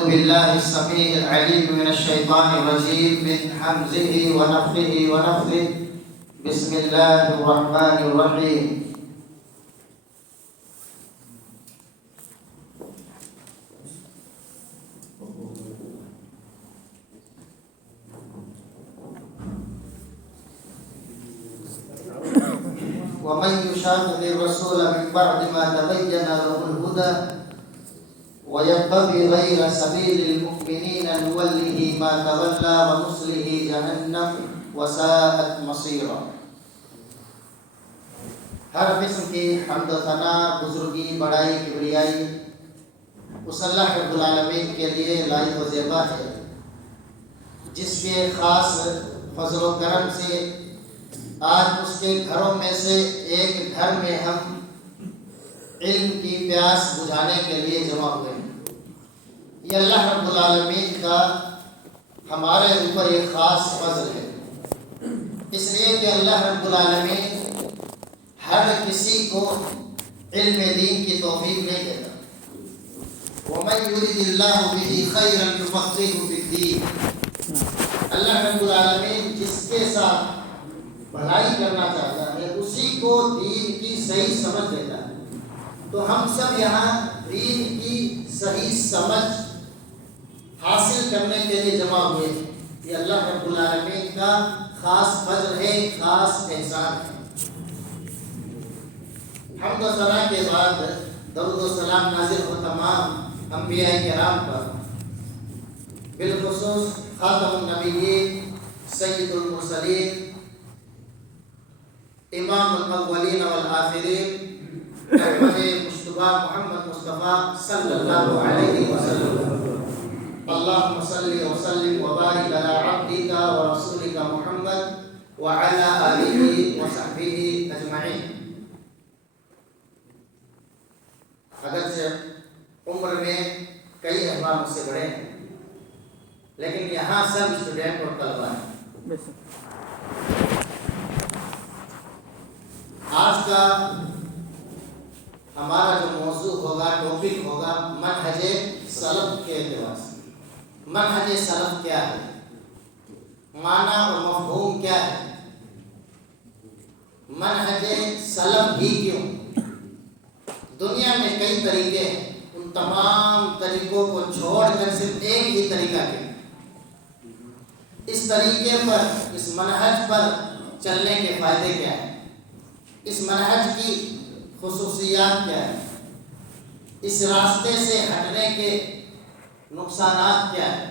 أعوذ بالله السميع العليم من الشيطان الرجيم من حمزه ونفخه ونفثه. بسم الله الرحمن الرحيم. ومن يشاقق الرسول من بعد ما تبين له الهدى ويتبع غير سبيل المؤمنين نوله ما تولى ونصله جهنم وساءت مصيرا. ہر قسم کی حمد و ثنا، بزرگی، بڑائی، کبریائی اس اللہ رب العالمین کے لیے لائق و زیبا ہے، جس کے خاص فضل و کرم سے آج اس کے گھروں میں سے ایک گھر میں ہم علم کی پیاس بجھانے کے لیے جمع ہوئے ہیں۔ یہ اللہ رب العالمین کا ہمارے اوپر ایک خاص فضل ہے، اس لیے کہ اللہ رب العالمین ہر کسی کو علم دین کی توفیق نہیں دیتا۔ وَمَن يُرِدِ اللَّهُ بِهِ خَيْرًا يُفَقِّهْهُ فِي الدِّينِ۔ اللہ رب العالمین جس کے ساتھ بھلائی کرنا چاہتا ہے اسی کو دین کی صحیح سمجھ دیتا ہے۔ تو ہم سب یہاں دین کی صحیح سمجھ حاصل کرنے کے لیے جمع ہوئے ہیں۔ یہ اللہ رب العالمین کا خاص فضل ہے، خاص احسان ہے۔ حمد و ثنا کے بعد درود و سلام نازل ہو تمام انبیاء کرام پر، بالخصوص خاتم النبیین، سید المرسلین، امام الاولین والآخرین، احمد مصطفیٰ محمد مصطفیٰ صلی اللہ علیہ وسلم۔ اللہم صلی وسلم وبارک علی عبدک ورسولک محمد وعلی آلہ وصحبہ اجمعین۔ اگرچہ عمر میں کئی احباب مجھ سے بڑے ہیں، لیکن یہاں سب اسٹوڈنٹ اور طلبہ ہیں۔ آج کا ہمارا جو موضوع ہوگا، ٹاپک ہوگا، منہج سلف کے اعتبار سے۔ منہج سلف کیا ہے، معنی اور مفہوم کیا ہے، منہج سلف ہی کیوں؟ دنیا میں کئی طریقے ہیں، ان تمام طریقوں کو چھوڑ کر صرف ایک ہی طریقہ ہے۔ اس طریقے پر، اس منہج پر چلنے کے فائدے کیا ہیں، اس منہج کی خصوصیات کیا ہیں، اس راستے سے ہٹنے کے نقصانات کیا ہیں،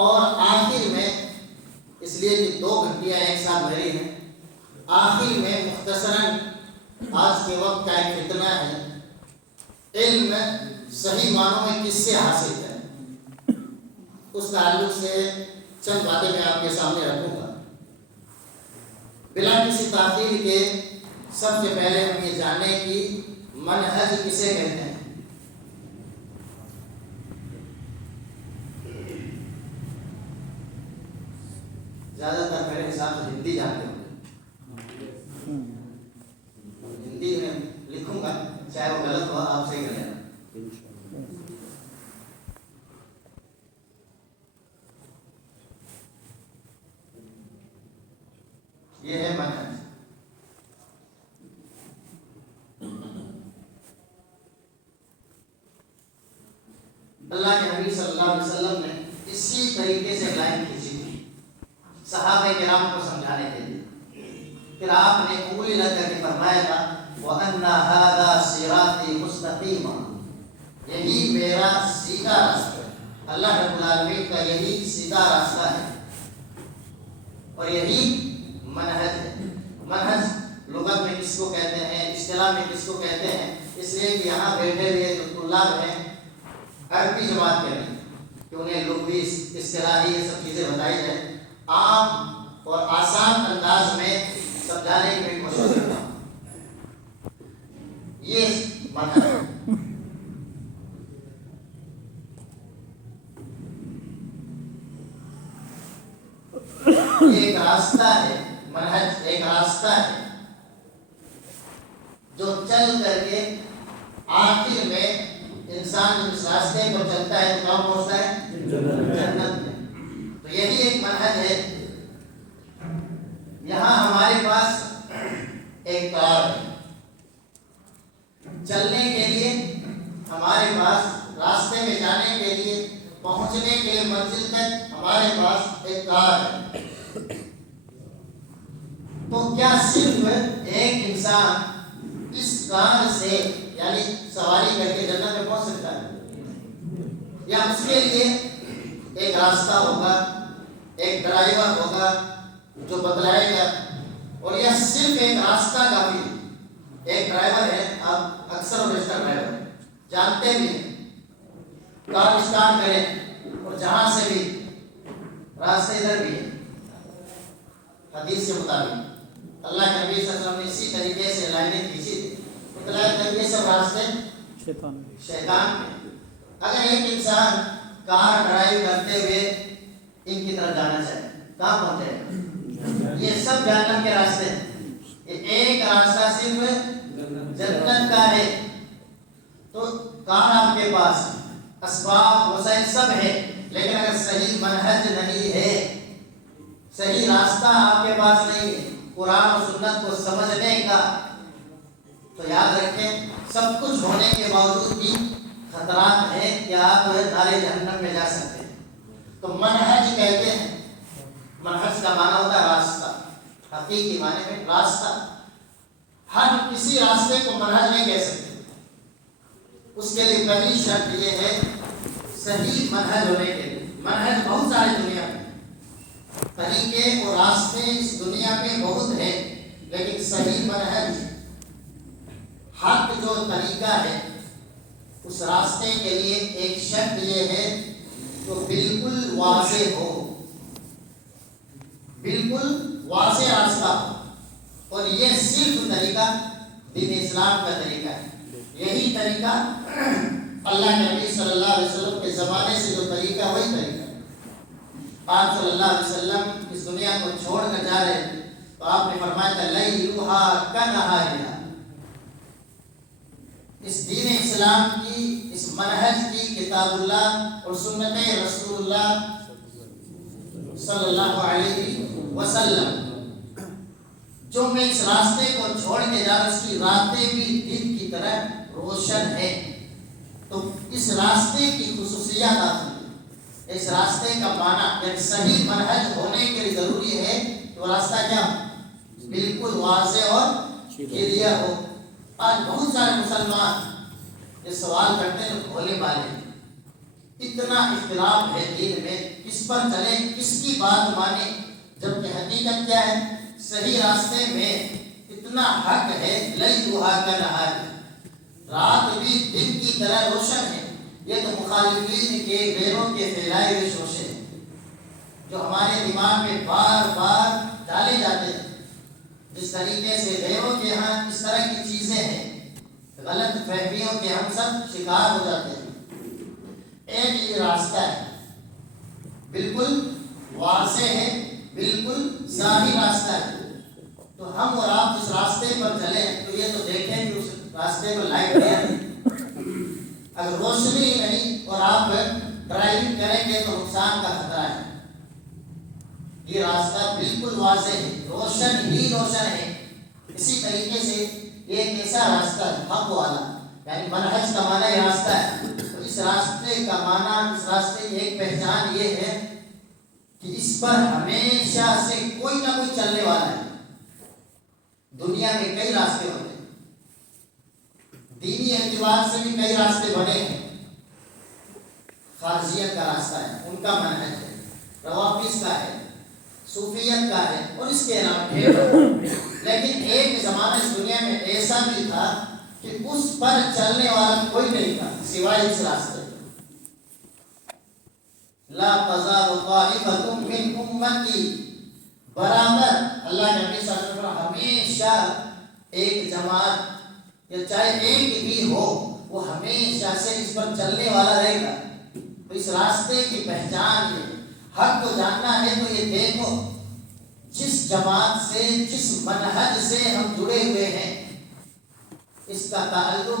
اور آخر میں، اس لیے کہ 2 گھنٹیاں ایک ساتھ بھری ہیں، آخر میں مختصراً آج کے وقت کا ایک فتنہ ہے، علم صحیح معنوں میں کس سے حاصل کریں، اس تعلق سے چند باتیں میں آپ کے سامنے رکھوں گا۔ بلا کسی تاخیر کے سب سے پہلے ہم یہ جانیں کہ منہج کسے کہتے ہیں۔ زیادہ تر میرے حساب سے ہندی جانتے ہوں، ہندی میں لکھوں گا، چاہے وہ غلط ہو آپ صحیح کر لینا۔ یہ ہے منہج۔ اللہ کے نبی صلی اللہ علیہ وسلم نے اسی طریقے سے لائن کھینچی تھی صحابہ کرام کو سمجھانے کے لیے۔ پھر آپ نے انگلی لگ کر کے فرمایا تھا وَأَنَّ هَذَا صِرَاطِي مُسْتَقِيمًا، یہی میرا سیدھا راستہ ہے۔ اللہ رب العالمین کا یہی سیدھا راستہ ہے اور یہی منہج ہے۔ منہج لغت میں کس کو کہتے ہیں، اصطلاح میں کس کو کہتے ہیں، اس لیے کہ یہاں بیٹھے ہوئے جو طلاب ہیں عربی زبان کے نہیں، کہ انہیں لغوی اصطلاحی یہ سب چیزیں بتائی جائیں، عام اور آسان انداز میں سمجھانے کی میں کوشش کرتا ہوں۔ یہ منہج ہے۔ ایک راستہ ہے، منہج ایک راستہ ہے جو چل کر کے آخر میں انسان جب اس راستے پر چلتا ہے تو کہاں پہنچتا ہے؟ جنت میں۔ تو یہی ایک منہج ہے۔ یہاں ہمارے پاس ایک کار ہے، چلنے کے لیے ہمارے پاس، راستے میں جانے کے لیے، پہنچنے کے لیے منزل تک ہمارے پاس ایک کار ہے۔ تو کیا صرف ایک انسان اس کار سے یعنی سواری کر کے جنت میں پہنچ سکتا ہے، یا اس کے لیے ایک راستہ ہوگا، ایک ڈرائیور ہوگا جو بتلائے گا، اور یہ صرف ایک راستہ کافی ہے؟ ایک ڈرائیور ہے، آپ اکثر و بیشتر ڈرائیور جانتے بھی ہیں، کار اسٹارٹ کریں اور جہاں سے بھی راستے ادھر بھی ہے، حدیث کے مطابق اللہ کے نبی صلی اللہ علیہ وسلم نے اسی طریقے سے لائنیں کھینچی تھی، بتلایا تھا یہ سب راستے شیطان کے۔ اگر ایک انسان کار ڈرائیو کرتے ہوئے ان کی طرف جانا چاہے کہاں پہنچے گا؟ یہ سب جہنم کے راستے ہیں۔ یہ ایک راستہ صرف جنت کا ہے۔ تو کار آپ کے پاس، اسباب وسائل سب ہے، لیکن اگر صحیح منہج نہیں ہے، صحیح راستہ آپ کے پاس نہیں ہے قرآن و سنت کو سمجھنے کا، تو یاد رکھیں سب کچھ ہونے کے باوجود بھی خطرات ہیں کہ آپ نارے جہنم میں جا سکتے ہیں۔ تو منہج کہتے ہیں، منہج کا معنی ہوتا ہے راستہ، حقیقی معنی میں راستہ۔ ہر کسی راستے کو منہج نہیں کہہ سکتے، اس کے لیے پہلی شرط یہ ہے صحیح منہج ہونے کے لیے۔ منہج بہت سارے دنیا میں، طریقے اور راستے اس دنیا میں بہت ہیں، لیکن صحیح منہج، حق جو طریقہ ہے اس راستے کے لیے ایک شرط یہ ہے تو بالکل واضح ہو، بالکل واضح راستہ ہو، اور یہ صرف طریقہ دین اسلام کا طریقہ ہے۔ یہی طریقہ اللہ کے نبی صلی اللہ علیہ وسلم کے زمانے سے جو طریقہ وہی طریقہ ہے۔ آپ صلی اللہ علیہ وسلم اس دنیا کو چھوڑ کر جا رہے تھے تو آپ نے فرمایا تھا لیلھا کنہارھا، اس دین اسلام کی، اس منہج کی، کتاب اللہ اور سنت رسول اللہ صلی اللہ علیہ وسلم، جو میں اس راستے کو چھوڑ کے جا رہا ہوں اس کی راتیں بھی دن کی طرح روشن ہے۔ تو اس راستے کی خصوصیات آتی ہیں، اس راستے کا معنی یعنی صحیح منہج ہونے کے لیے ضروری ہے تو راستہ کیا بالکل واضح اور کلیئر ہو۔ آج بہت سارے مسلمان یہ سوال کرتے ہیں بھولے والے، اتنا اختلاف ہے دین میں، کس پر چلے، کس کی بات مانے، جبکہ حقیقت کیا ہے؟ صحیح راستے میں اتنا حق ہے، لیلھا کنہارھا، رات بھی دن کی طرح روشن ہے۔ یہ تو مخالفین کے غیروں کے پھیلائے ہوئے شوشے ہیں جو ہمارے دماغ میں بار بار ڈالے جاتے ہیں۔ جس طریقے سے غیروں کے ہاں اس طرح کی چیزیں ہیں، غلط فہمیوں کے ہم سب شکار ہو جاتے ہیں۔ ایک یہ راستہ ہے، بالکل واضح ہے، بالکل ظاہر راستہ ہے، تو ہم اور آپ جس راستے پر چلیں تو یہ تو دیکھیں کہ اس راستے پر لائٹ ہے، اگر روشنی نہیں اور آپ ڈرائیونگ کریں گے تو نقصان کا خطرہ ہے۔ یہ راستہ بالکل واضح ہے، روشن ہی روشن ہے۔ اسی طریقے سے یہ ایک ایسا راستہ ہے حق والا، یعنی منہج کا معنی یہ راستہ ہے، تو اس راستے کا معنی، اس راستے کی ایک پہچان یہ ہے کہ اس پر ہمیشہ سے کوئی نہ کوئی چلنے والا ہے۔ دنیا میں کئی راستے ہوتے ہیں، دینی اعتبار سے بھی کئی راستے بنے ہیں۔ خارجیت کا راستہ ہے، ان کا منہج ہے، روافظ کا ہے، صوفیت کا ہے، اور اس کے علاوہ لیکن ایک زمانہ اس دنیا میں ایسا بھی تھا کہ اس پر چلنے والا کوئی نہیں تھا سوائے اس راستے۔ لا تزال طائفة من امتی، برابر اللہ کے نبی صلی اللہ علیہ وسلم ہمیشہ ایک جماعت یا چاہے ایک بھی ہو وہ ہمیشہ سے اس پر چلنے والا رہے گا۔ تو اس راستے کی پہچان ہے، حق کو جاننا ہے تو یہ دیکھو جس جماعت سے، جس منہج سے ہم جڑے ہوئے ہیں، اس کا تعلق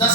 10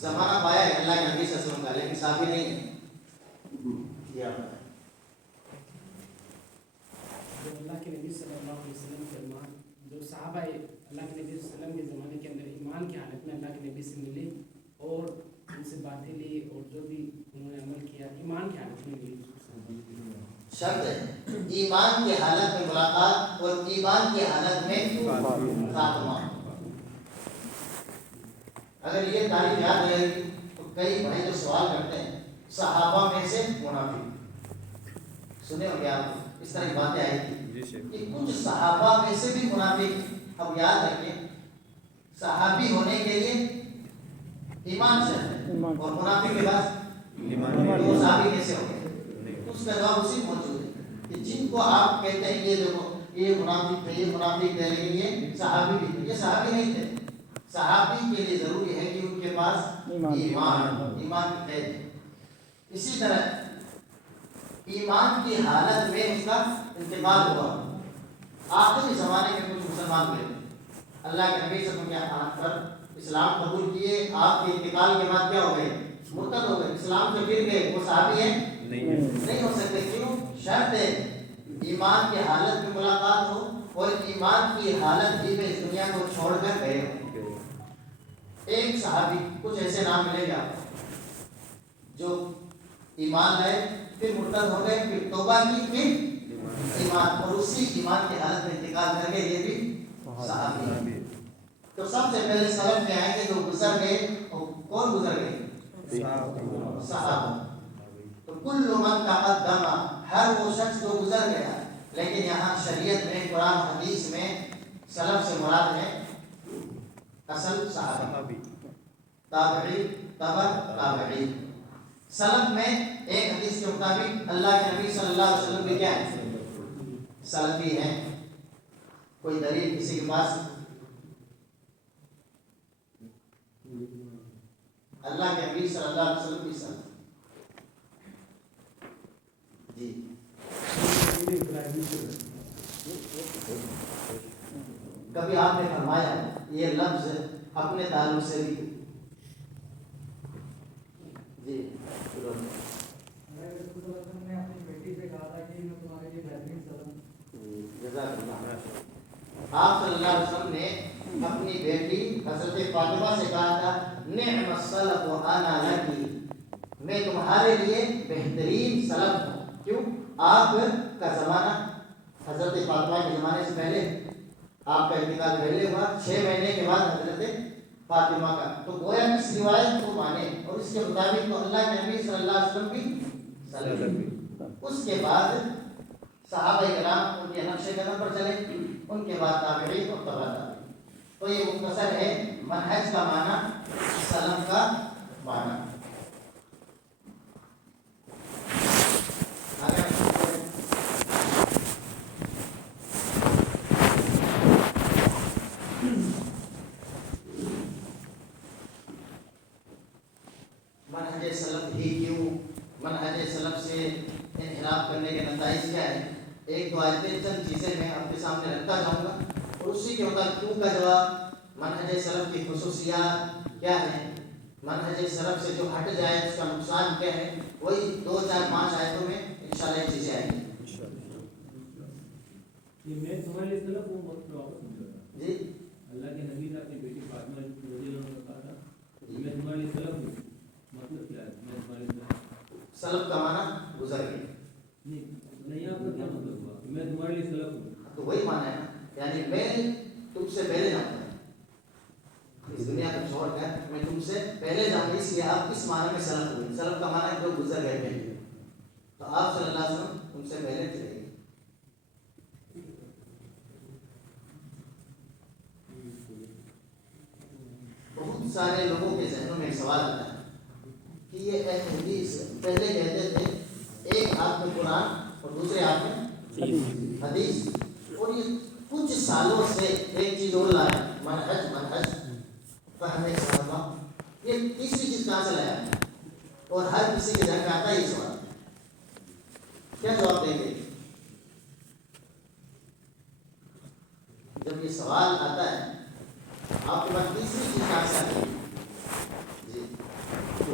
زمانہ پایا ہے اللہ کے نبی صلی اللہ علیہ وسلم کا، لیکن صحابی نہیں ہے. جو اللہ کے نبی صلی اللہ علیہ وسلم کے ایمان، جو صحابہ اللہ کے نبی صلی اللہ علیہ وسلم کے زمانے کے اندر ایمان کی حالت میں اللہ کے نبی سے ملے اور ان سے باتیں لی اور جو بھی انہوں نے عمل کیا ایمان کی حالت میں ملی. شرط ہے ایمان کی حالت میں ملاقات اور ایمان کی حالت میں خاتمہ. اگر یہ تاریخ یاد رہے گی تو کئی بھائی جو سوال کرتے ہیں صحابہ میں سے منافق، سنے ہو گیا آپ اس طرح کی باتیں آئی تھی کہ کچھ صحابہ میں سے بھی منافق. اب یاد رکھیں صحابی ہونے کے لیے ایمان شرط ہے اور منافق کے بعد وہ صحابی کیسے ہو گئے؟ اس کا جواب اسی موجود ہے کہ جن کو آپ کہتے ہیں یہ دیکھو یہ منافق تھے، یہ منافق تھے، لیکن یہ صحابی بھی تھے، یہ صحابی نہیں تھے. صحابی کے لیے ضروری ہے کہ ان کے پاس ایمان کی قید ہے. اسی طرح ایمان کی حالت میں اس کا انتقال ہوا. آخری زمانے میں کچھ مسلمان ہوئے، اللہ کے نبی صلی اللہ علیہ وسلم پر اسلام قبول کیے، آپ کے انتقال کے بعد کیا ہو گئے؟ مرتد ہو گئے، اسلام سے گر گئے. وہ صحابی ہیں؟ نہیں ہو سکتے. کیوں؟ شرط ہے ایمان کی حالت میں ملاقات ہو اور ایمان کی حالت ہی میں اس دنیا کو چھوڑ کر گئے ہو. ایک صحابی کچھ ایسے نام ملے گا جو ایمان لائے پھر مرتد ہو گئے، پھر توبہ کی، پھر ایمان، اور اسی ایمان کی حالت میں انتقال کر گئے. یہ بھی صحابی ہے. تو سب سے پہلے سلف میں آئیں گے جو گزر گئے. کون گزر گئے؟ صحابہ. تو کل من تقدم، ہر وہ شخص جو گزر گیا. لیکن یہاں شریعت میں قرآن حدیث میں سلف سے مراد ہے اصل صحابی، تابعی، تبع تابعی. سلف میں ایک حدیث کے مطابق اللہ کے نبی صلی اللہ علیہ وسلم بھی کیا ہے؟ سلفی ہیں. کوئی دلیل کسی کے پاس؟ اللہ کے نبی صلی اللہ علیہ وسلم کی سلف. جی کبھی آپ نے فرمایا یہ لفظ اپنے تعلق سے بھی؟ جی آپ صلی اللہ علیہ وسلم نے اپنی بیٹی حضرت فاطمہ سے کہا تھا نعم السلف وانا لکی، میں تمہارے لیے بہترین سلف ہوں. کیوں؟ آپ کا زمانہ حضرت فاطمہ کے زمانے سے پہلے، آپ کا انتقال پہلے ہوا، 6 مہینے کے بعد حضرت فاطمہ کا. تو گویا اس روایت کو مانے اور اس کے مطابق تو اللہ کے نبی صلی اللہ علیہ وسلم بھی سلفی. اس کے بعد صحابہ کرام ان کے نقش قدم پر چلے، ان کے بعد تابعین اور تبع تابعین. تو یہ مختصر ہے منہج کا معنی، سلف کا معنی. منہج سلف ہی کیوں؟ منہج سلف سے انحراف کرنے کے نتائج کیا ہے؟ ایک دو آیتیں چند چیزیں میں آپ کے سامنے رکھتا جاؤں گا اور اسی کے مطابق کیوں کا جواب، منہج سلف کی خصوصیات کیا ہیں، منہج سلف سے جو ہٹ جائے اس کا نقصان کیا ہے، وہی 2 4 5 آیتوں میں انشاءاللہ یہ چیزیں آئیں گی. میں تمہارے لیے سلف ہوں، بہت پراپر سمجھا. جی اللہ کے نبی نے اپنی بیٹی فاطمہ رضی اللہ عنہا کو کہا تھا میں تمہارے لیے سلف ہوں. مطلب کیا ہے؟ میں تمہارے لیے سلف کا معنی گزر گئے. نہیں، آپ کا کیا مطلب ہوا کہ میں تمہارے لیے سلف ہوں؟ تو وہی معنی ہے نا، یعنی میں تم سے پہلے جاؤں گا، اس دنیا کو چھوڑ کر میں تم سے پہلے جاؤں گا. اس لیے آپ کس معنی میں سلف ہوئے؟ سلف کا معنی جو گزر گئے پہلے. تو آپ صلی اللہ علیہ وسلم تم سے پہلے چلے گئے. بہت سارے لوگوں کے ذہنوں میں ایک سوال آتا ہے کہ یہ ایک حدیث پہلے کہتے تھے ایک ہاتھ میں قرآن اور دوسرے ہاتھ میں حدیث، اور یہ کچھ سالوں سے ایک چیز اور لایا منہج فہم صحابہ. یہ تیسری چیز کہاں سے لایا اور ہر کسی کے ذہن میں آتا ہے یہ سوال. کیا جواب دیں گے جب یہ سوال آتا ہے؟ آپ کے پاس تیسری چیز کہاں سے آتی ہے؟ جی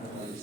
48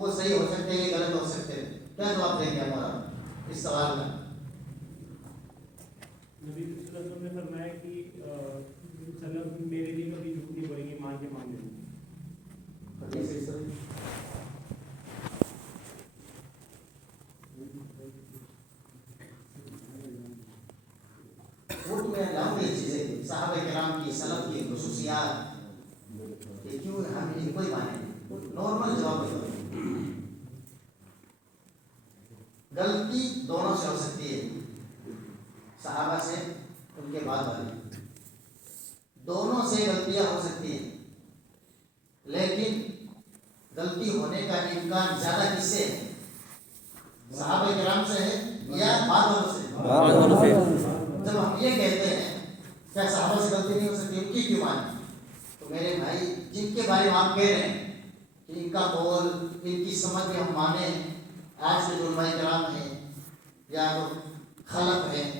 وہ صحیح ہو سکتے ہیں، غلط ہو سکتے ہیں. کیا جواب دیں گے ہمارا اس سوال میں؟ نبی صلی اللہ علیہ وسلم نے فرمایا کہ میرے لیے کبھی جھوٹ نہیں بولیں گے مان کے مان لیں گے. جھوٹ میں لاؤں یہ چیزیں صحابہ کرام کی سلف کی خصوصیات کہ کیوں ہم ان کو ہی مانیں. نارمل جواب ہے. غلطی دونوں سے ہو سکتی ہے، صحابہ سے ان کے بعد والے دونوں سے غلطیاں ہو سکتی ہیں، لیکن غلطی ہونے کا امکان زیادہ کس سے ہے؟ صحابہ کرام سے ہے یا بعد والوں سے؟ جب ہم یہ کہتے ہیں کیا صحابہ سے غلطی نہیں ہو سکتی، ان کی کیوں مانیں؟ تو میرے بھائی جن کے بارے میں آپ کہہ رہے ہیں کہ ان کا قول ان کی سمجھ میں ہم مانیں، آج کے جو علماء کرام ہیں یا خلف ہیں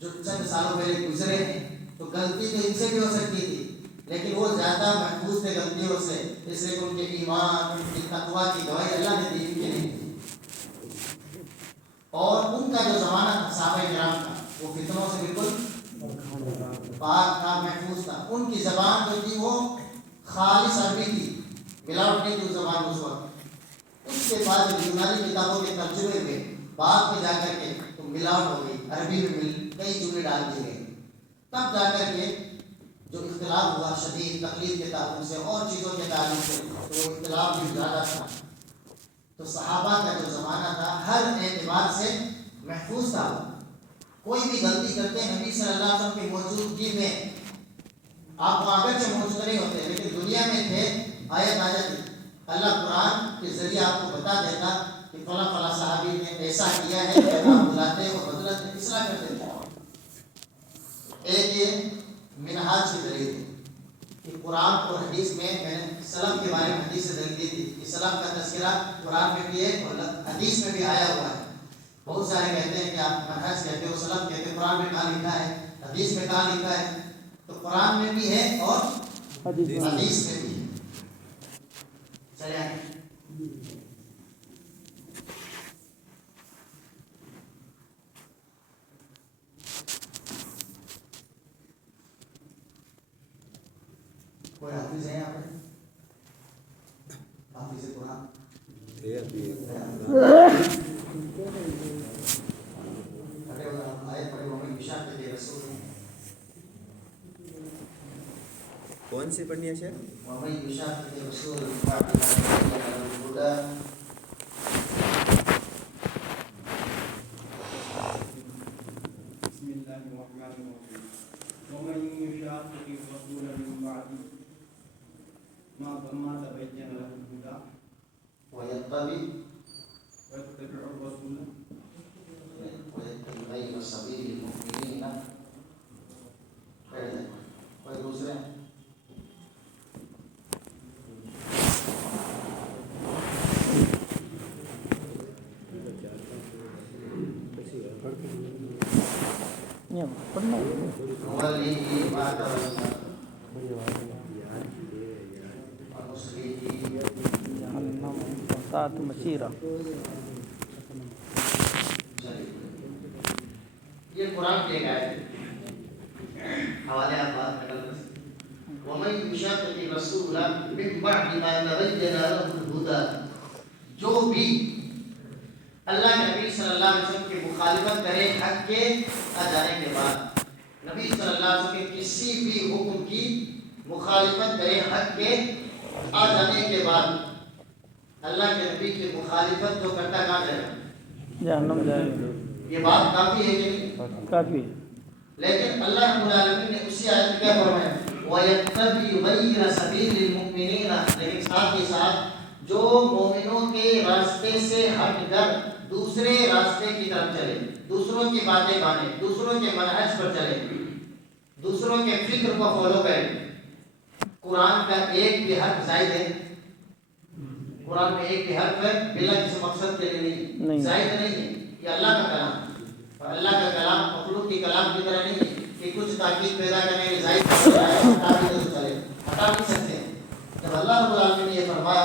جو چند سالوں پہلے گزرے ہیں، تو غلطی تو ان سے بھی ہو سکتی تھی، لیکن وہ زیادہ محفوظ تھے غلطیوں سے، اس لیے کہ ان کے ایمان ان کی تقویٰ کی گواہی اللہ نے دی، ان کی نہیں دی. اور ان کا جو زمانہ تھا صحابہ کرام کا وہ فتنوں سے بالکل پاک تھا، محفوظ تھا. ان کی زبان جو تھی وہ خالص عربی تھی، ملاوٹ نہیں تھی زبان اس وقت. اس کے بعد یونانی کتابوں کے ترجمے ہوئے، بعد میں جا کر کے تو ملاوٹ ہو گئی، عربی میں کئی جملے ڈال دیے گئے. تب جا کر کے جو اختلاف ہوا شدید تقلید کے تعلق سے اور چیزوں کے تعلق سے، تو اختلاف بھی زیادہ تھا. تو صحابہ کا جو زمانہ تھا ہر اعتبار سے محفوظ تھا. کوئی بھی غلطی کرتے نبی صلی اللہ علیہ وسلم کی موجودگی میں، آپ وہاں اگرچہ موجود نہیں ہوتے لیکن دنیا میں تھے، آیت آ جاتی، اللہ قرآن کے ذریعے آپ کو بتا دیتا کہ فلاں فلاں صحابی نے ایسا کیا ہے، آپ بلاتے اور بدلت اصلاح کرتے تھے. ایک یہ منہاج کی دلیل ہے کہ قرآن اور حدیث میں نے سلف کے بارے میں حدیث سے دلیل دی تھی کہ سلف کا تذکرہ قرآن میں بھی ہے اور حدیث میں بھی آیا ہوا ہے. بہت سارے کہتے ہیں کہ آپ منہج کہتے ہو، سلف کہتے ہیں، قرآن میں کہاں لکھا ہے، حدیث میں کہاں لکھا ہے؟ تو قرآن میں بھی ہے اور حدیث میں بھی ہے. چلے آئیں. کوئی حافظ ہے یہاں پہ؟ حافظ قرآن کون سی پڑھنی ہے شیخ؟ یہ قرآن کی ایک آیت ہے، حوالے آپ بات نکل رہے ہیں. وَمَن يُشَاقِقِ الرَّسُولَ مِن بَعْدِ مَا تَبَيَّنَ لَهُ الْهُدَىٰ، جو بھی اللہ کے نبی صلی اللہ علیہ وسلم کی مخالفت کرے حق کے آ جانے کے بعد، نبی صلی اللہ علیہ وسلم کے کسی بھی حکم کی مخالفت کرے حق کے آ جانے کے بعد، اللہ کے نبی کی مخالفت جو کرتا کہاں جائے گا؟ جہنم جائے گا. یہ بات کافی ہے کہ نہیں؟ کافی. لیکن اللہ رب العالمین نے اسی آیت میں کیا فرمایا؟ وَيَتَّبِعُ غَيْرَ سَبِيلِ الْمُؤْمِنِينَ، لیکن ساتھ ہی ساتھ جو مومنوں کے راستے سے ہٹ کر دوسرے راستے کی طرف چلے، دوسروں کی باتیں مانے، دوسروں کے منہج پر چلے، دوسروں کے فکر کو فالو کرے. قرآن کا ایک بھی حرف زائد ہے؟ قرآن میں ایک بھی حرف ہے بلا کسی مقصد کے لیے نہیں، زائد نہیں ہے. یہ اللہ کا کلام ہے، اور اللہ کا کلام مخلوق کی کلام کی طرح نہیں ہے کہ کچھ تاکید پیدا کرنے کے زائد ہٹا بھی تو چلے، ہٹا نہیں سکتے. جب اللہ رب العالمین نے یہ فرمایا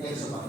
105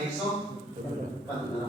115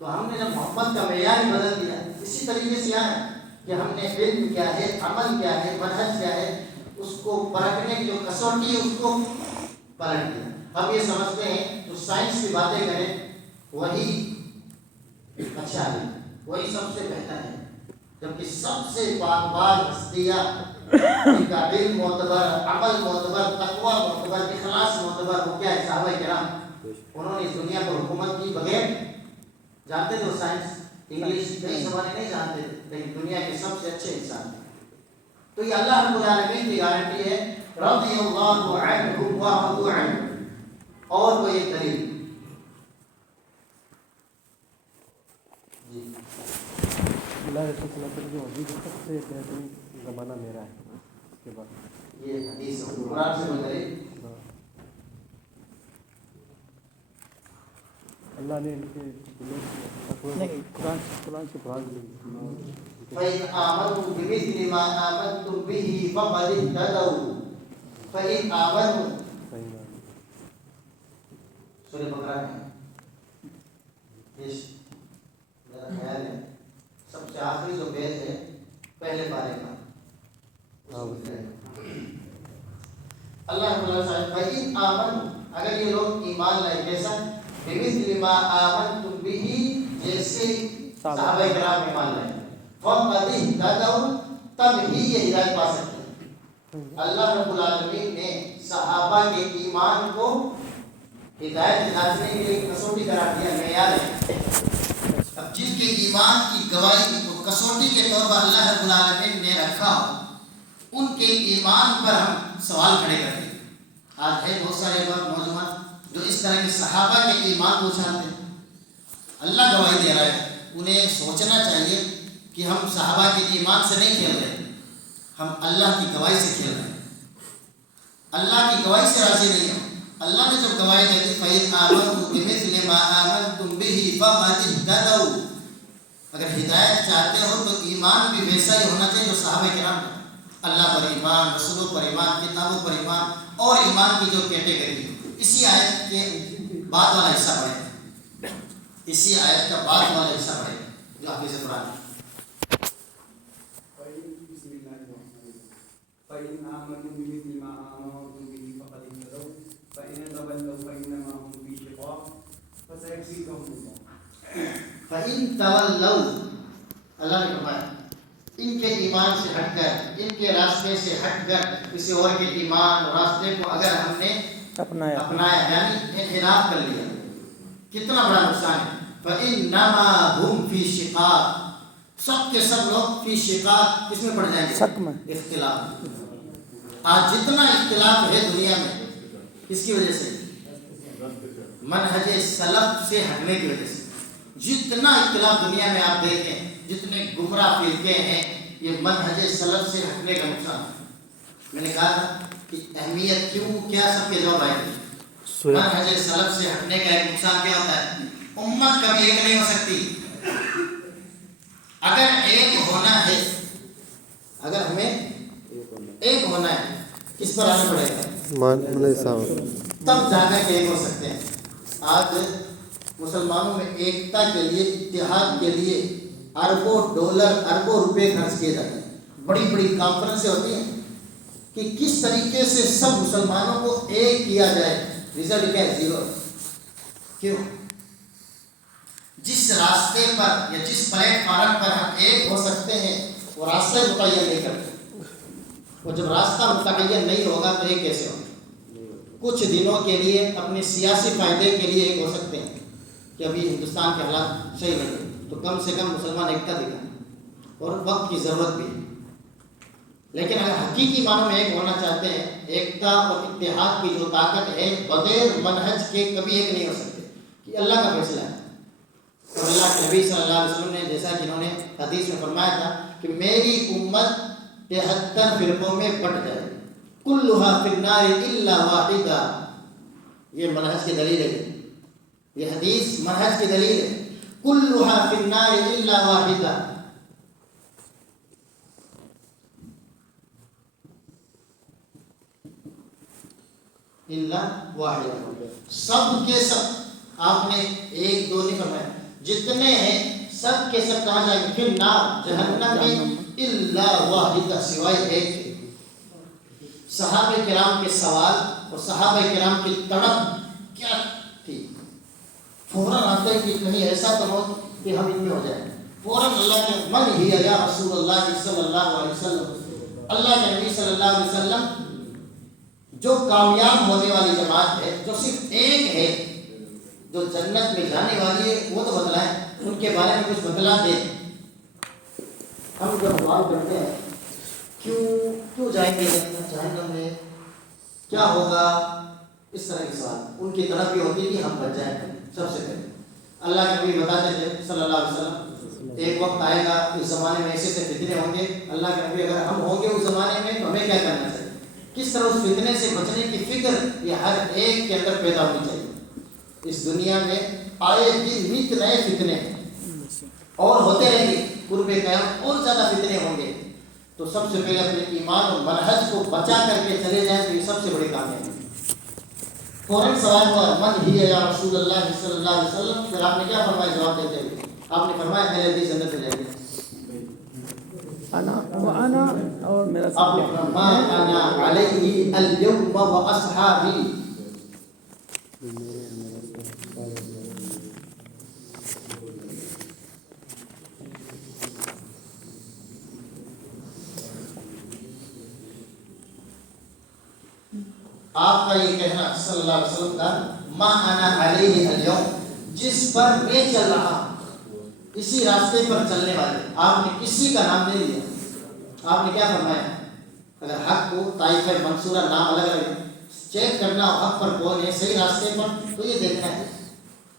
تو ہم نے جب محبت کا معیار بدل دیا، اسی طریقے سے آئے کہ ہم نے علم کیا ہے، عمل کیا ہے، منہج کیا ہے، اس کو پرکھنے کی جو کسوٹی ہے اس کو پلٹ دیا۔ ہم یہ سمجھتے ہیں جو سائنس کی باتیں کریں وہی اچھا ہے، وہی سب سے بہتر ہے، جبکہ سب سے بار ہستیاں ان کا علم معتبر، عمل معتبر، تقوی معتبر، اخلاص معتبر، وہ کیا ہے؟ صحابہ کرام۔ انہوں نے اس دنیا پر حکومت کی بغیر، جانتے تھے وہ سائنس انگلش کئی زمانے نہیں جانتے تھے، لیکن دنیا کے سب سے اچھے انسان تھے۔ تو یہ اللہ رب العالمین کی گارنٹی ہے، رضی اللہ عنہم ورضوا عنہ، اور کوئی ایک دلیل؟ جی اللہ رسول صلی اللہ علیہ وسلم کی حدیث سب سے بہترین زمانہ میرا ہے، اس کے بعد یہ حدیث قرآن سے مدری اللہ نے ان کے دلوں نہیں قرآن سے فَإِنْ آمَنُوا بِمِثْلِ مَا آمَنْتُمْ بِهِ فَقَدِ اهْتَدَوْا فَإِنْ آمَنُوا، سورہ بقرہ میں یہ میرا خیال ہے سب سے آخری جو بیت ہے پہلے پارے کا، اللہ فَإِنْ آمَنُوا، اگر یہ لوگ ایمان لائے، کیسا؟ بِمِثْلِ مَا آمَنْتُمْ بِهِ، جیسے صحابہ کرام ایمان لائے، فَقَدِ اهْتَدَوْا، تب ہی یہ ہدایت پا سکتے ہیں۔ اللہ رب العالمین نے صحابہ کے ایمان کو ہدایت دلانے کے لیے کسوٹی قرار دیا، معیار ہے۔ اب جن کے ایمان کی گواہی کو کسوٹی کے طور پر اللہ رب العالمین نے رکھا، ان کے ایمان پر ہم سوال کھڑے کرتے ہیں۔ آج ہے بہت سارے نوجوان جو اس طرح کے صحابہ کے ایمان کو چھانتے ہیں، اللہ گواہی دے رہا ہے، انہیں سوچنا چاہیے کہ ہم صحابہ کے ایمان سے نہیں کھیل رہے، ہم اللہ کی گواہی سے کھیل رہے ہیں، اللہ کی گواہی سے راضی نہیں ہوں۔ اللہ نے جب گواہی دے دی فَإِنْ آمَنُوا بِمِثْلِ مَا آمَنْتُمْ بِهِ فَقَدِ اهْتَدَوْا، اگر ہدایت چاہتے ہو تو ایمان بھی ویسا ہی ہونا چاہیے جو صحابہ کرام کا، اللہ پر ایمان، رسولوں پر ایمان، کتابوں پر ایمان، اور ایمان کی جو کیٹیگری ہے۔ اسی آیت کے بعد والا حصہ پڑھیں، اسی آیت کا بعد والا حصہ پڑھیں جو حافظ قرآن ہے۔ فَإِنْ آمَنُوا بِمِثْلِ مَا آمَنْتُمْ بِهِ فَقَدِ اهْتَدَوْا فَإِنْ تَوَلَّوْا فَإِنَّمَا هُمْ فِي شِقَاقٍ فَسَيَكْفِيكَهُمُ اللَّهُ۔ فَإِنْ تَوَلَّوْا، اللہ نے فرمایا ان کے ایمان سے ہٹ کر، ان کے راستے سے ہٹ کر کسی اور کے ایمان اور راستے کو اگر ہم نے اپنایا یعنی انحراف کر لیا، کتنا بڑا نقصان ہے۔ فَإِنَّمَا هُمْ فِي شِقَاقٍ، سب کے سب لوگ فی شقاق، کس میں پڑ جائیں گے؟ اختلاف۔ آج جتنا اختلاف ہے دنیا میں، کس کی وجہ سے؟ منہج سلف سے ہٹنے کی وجہ سے۔ جتنا اختلاف دنیا میں آپ دیکھیں، جتنے گمراہ فرقے ہیں، یہ منہج سلف سے ہٹنے کا نقصان ہے۔ میں نے کہا تھا کہ اہمیت کیوں، کیا سب کے جواب آئے گی؟ منہج سلف سے ہٹنے کا ایک نقصان کیا ہوتا ہے؟ امت کبھی ایک نہیں ہو سکتی۔ اگر ایک ہونا ہے، اگر ہمیں ایک ہونا ہے، کس پر آنا پڑے گا؟ تب جا کر کے ایک ہو سکتے ہیں۔ آج مسلمانوں میں ایکتا کے لیے، اتحاد کے لیے اربوں ڈالر، اربوں روپے خرچ کیے جاتے ہیں، بڑی بڑی کانفرنسیں ہوتی ہیں کہ کس طریقے سے سب مسلمانوں کو ایک کیا جائے، رزلٹ کیا ہے؟ زیرو۔ کیوں؟ جس راستے پر یا جس پلیٹ فارم پر ہم ایک ہو سکتے ہیں وہ راستہ متعین نہیں کرتے، وہ جب راستہ متعین نہیں ہوگا تو ایک کیسے ہوگا؟ کچھ دنوں کے لیے اپنے سیاسی فائدے کے لیے ایک ہو سکتے ہیں کہ ابھی ہندوستان کے حالات صحیح نہیں، تو کم سے کم مسلمان ایکتا دکھائیں، اور وقت کی ضرورت بھی ہے۔ لیکن اگر حقیقی معنوں میں ایک ہونا چاہتے ہیں، ایکتا اور اتحاد کی جو طاقت ہے بغیر منہج کے کبھی ایک نہیں ہو سکتے، کہ اللہ کا فیصلہ ہے۔ اور اللہ کے نبی صلی اللہ علیہ وسلم نے، جیسا کہ انہوں نے حدیث میں فرمایا تھا کہ میری امت 73 فرقوں میں بٹ جائے، کلھا فی النار الا واحدہ۔ یہ منہج کی دلیل ہے، یہ حدیث منہج کی دلیل ہے، کلھا فی النار الا واحدہ۔ الا واحدہ، سب کے سب، آپ نے ایک دو نہیں فرمایا، جتنے ہیں سب کے سب کہاں جائیں گے؟ پھر نار جہنم میں الا واحد سوائے ایک۔ صحابہ کرام کے سوال اور صحابہ کرام کی تڑپ کیا تھی؟ فوراً آتے ہیں کہ کہیں ایسا تو ہو کہ ہم ان میں ہو جائیں۔ فوراً اللہ کے من ہی یا رسول اللہ صلی اللہ علیہ وسلم، اللہ کے نبی صلی اللہ علیہ وسلم جو کامیاب ہونے والی جماعت ہے، جو صرف ایک ہے جو جنت میں جانے والی ہے، وہ تو بتلائیں، ان کے بارے میں کچھ بتلا دیں۔ ہم جب سوال کرتے ہیں کیوں جائیں گے جہنم میں، کیا ہوگا، اس طرح کے سوال ان کی طرف بھی ہوتی کہ ہم بچ جائیں۔ سب سے پہلے اللہ کے نبی بتاتے تھے صلی اللہ علیہ وسلم ایک وقت آئے گا اس زمانے میں ایسے فتنے ہوں گے، اللہ کے نبی اگر ہم ہوں گے اس زمانے میں تو ہمیں کیا کرنا چاہیے، کس طرح اس فتنے سے بچنے کی فکر یہ ہر ایک کے اندر پیدا ہونی چاہیے۔ اس دنیا میں آئے دن نت نئے فتنے ہیں اور ہوتے رہیں گے، قرب قیامت اور زیادہ فتنے ہوں گے، تو سب سے پہلے اپنے ایمان اور منہج کو بچا کر کے چلے جائیں تو یہ سب سے بڑی کامیابی ہے۔ فوراً سوال ہوا من ہی یا رسول اللہ صلی اللہ علیہ وسلم، پھر آپ نے کیا فرمایا جواب دیتے ہوئے؟ آپ نے فرمایا میرے حدیث جنت میں جائیں گے۔ انا اور میرا آپ نے فرمایا انا علیہ اليوم واصحابی، آپ کا یہ کہنا صلی اللہ علیہ وسلم کا ما انا علیہ اليوم، جس پر میں چل رہا ہوں، اسی راستے پر چلنے والے، آپ نے کسی کا نام نہیں لیا، آپ نے کیا فرمایا؟ اگر حق کو طائفہ منصورہ نام الگ الگ چیک کرنا ہو حق پر کون ہے صحیح راستے پر، تو یہ دیکھنا ہے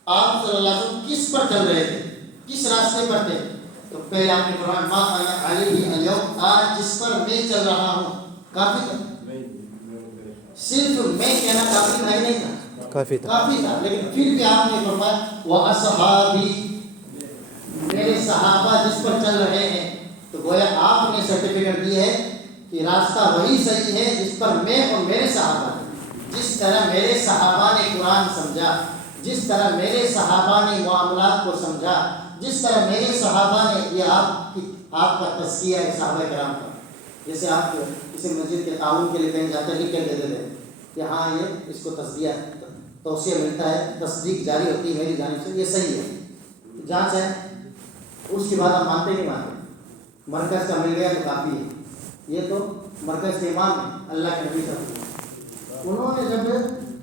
آپ صلی اللہ علیہ وسلم کس پر چل رہے تھے، کس راستے پر تھے۔ تو پہلے آپ نے فرمایا ما انا علیہ اليوم، آج جس پر میں چل رہا ہوں، کافی تھا، صرف میں کہنا کافی تھا ہی نہیں تھا، کافی تھا، لیکن پھر بھی آپ نے فرمایا وَأَصْحَابِي، میرے صحابہ جس پر چل رہے ہیں، تو گویا آپ نے سرٹیفکیٹ دی ہے کہ راستہ وہی صحیح ہے جس پر میں اور میرے صحابہ نے، جس طرح میرے صحابہ نے قرآن سمجھا، جس طرح میرے صحابہ نے معاملات کو سمجھا، جس طرح میرے صحابہ نے، یہ آپ کا تزکیہ ہے صحابہ کرام کا۔ جیسے آپ کسی مسجد کے تعاون کے لیے کہیں جاتے لکھ کے دے دیتے ہیں کہ ہاں یہ اس کو تصدیہ توصیہ ملتا ہے، تصدیق جاری ہوتی ہے میری جانب سے، یہ صحیح ہے، جانچ ہے، اس کے بعد آپ مانتے نہیں مانتے، مرکز کا مل گیا تو کافی ہے، یہ تو مرکز کے امام ہیں اللہ کے نبی صلی اللہ علیہ وسلم، انہوں نے جب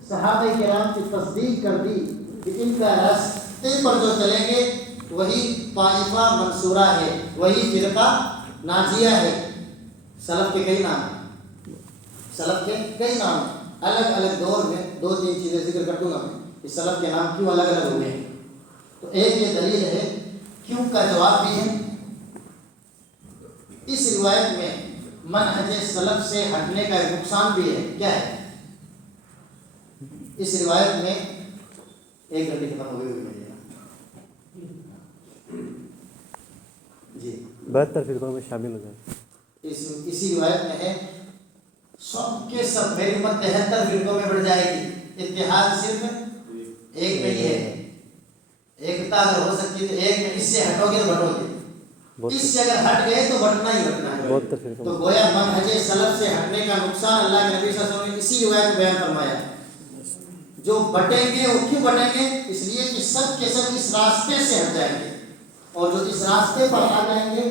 صحابہ کرام کی تصدیق کر دی کہ ان کا راستے پر جو چلیں گے وہی طائفہ منصورہ ہے، وہی فرقہ ناجیہ ہے۔ سلف کے کئی نام ہیں، سلف کے کئی نام ہیں، الگ الگ دور میں دو تین چیزیں ذکر کر دوں گا میں کہ سلف کے نام کیوں الگ الگ ہوئے ہیں۔ تو ایک یہ دلیل ہے، کیوں کا جواب بھی ہے۔ اس روایت میں منہج سلف سے ہٹنے کا ایک نقصان بھی ہے، کیا ہے؟ اس روایت میں ایک گھنٹے ختم ہو گئی جی 72 فرقوں میں شامل ہو جائے، اسی روایت میں ہے سب کے سب میری امت 73 فرقوں میں بڑھ جائے گی، اتحاد صرف ایک میں ہی ہے، ایکتا اگر ہو سکتی تو ایک میں، اس سے ہٹو گے تو بٹو گے، اس سے اگر ہٹ گئے تو بٹنا ہی بٹنا ہے۔ تو گویا منہج سلف سے ہٹنے کا نقصان اللہ کے نبی صلی اللہ علیہ وسلم نے اسی روایت میں بیان فرمایا۔ جو بٹیں گے وہ کیوں بٹیں گے؟ اس لیے کہ سب کے سب اس راستے سے ہٹ جائیں گے، اور جو اس راستے پر آ جائیں گے،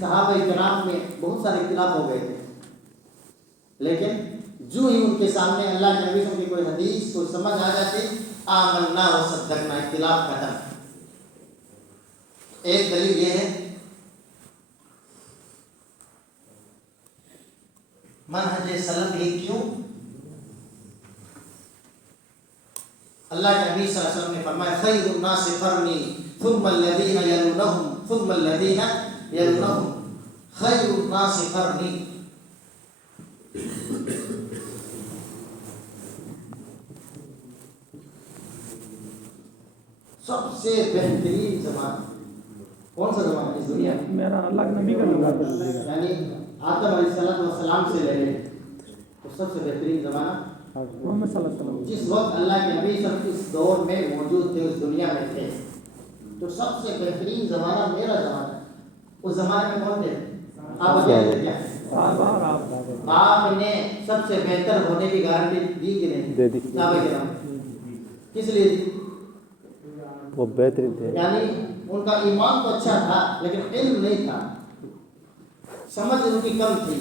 صحابہ کرام میں بہت سارے اختلاف ہو گئے تھے، لیکن جو ہی ان کے سامنے اللہ کے نبی صلی اللہ علیہ وسلم کی کوئی حدیث کوئی سمجھ آ جاتی، آمنا و صدقنا، اختلاف ختم۔ ایک دلیل یہ ہے منہج سلف ہی کیوں، اللہ کے نبی صلی اللہ علیہ وسلم نے فرمایا خیر الناس قرنی ثم الذین یلونہم ثم الذین یلونہم، خیر الناس قرنی، سب سے بہترین زمانہ کون سا زمانہ ہے اس دنیا میں؟ میرا اللہ کے نبی کا زمانہ، یعنی آدم علیہ السلام سے لے لیں تو سب سے بہترین زمانہ محمد صلی اللہ علیہ وسلم، جس وقت اللہ کے نبی صلی اللہ علیہ وسلم اس دور میں موجود تھے، اس دنیا میں تھے، تو سب سے بہترین زمانہ میرا زمانہ ہے. اس زمانے میں کون تھے؟ آپ بتائیے کیا آپ نے سب سے بہتر ہونے کی گارنٹی دی کہ نہیں؟ دے دی. صحابہ کرام کس لیے دی؟ وہ بہترین تھے. یعنی ان کا ایمان تو اچھا تھا لیکن علم نہیں تھا, سمجھ ان کی کم تھی.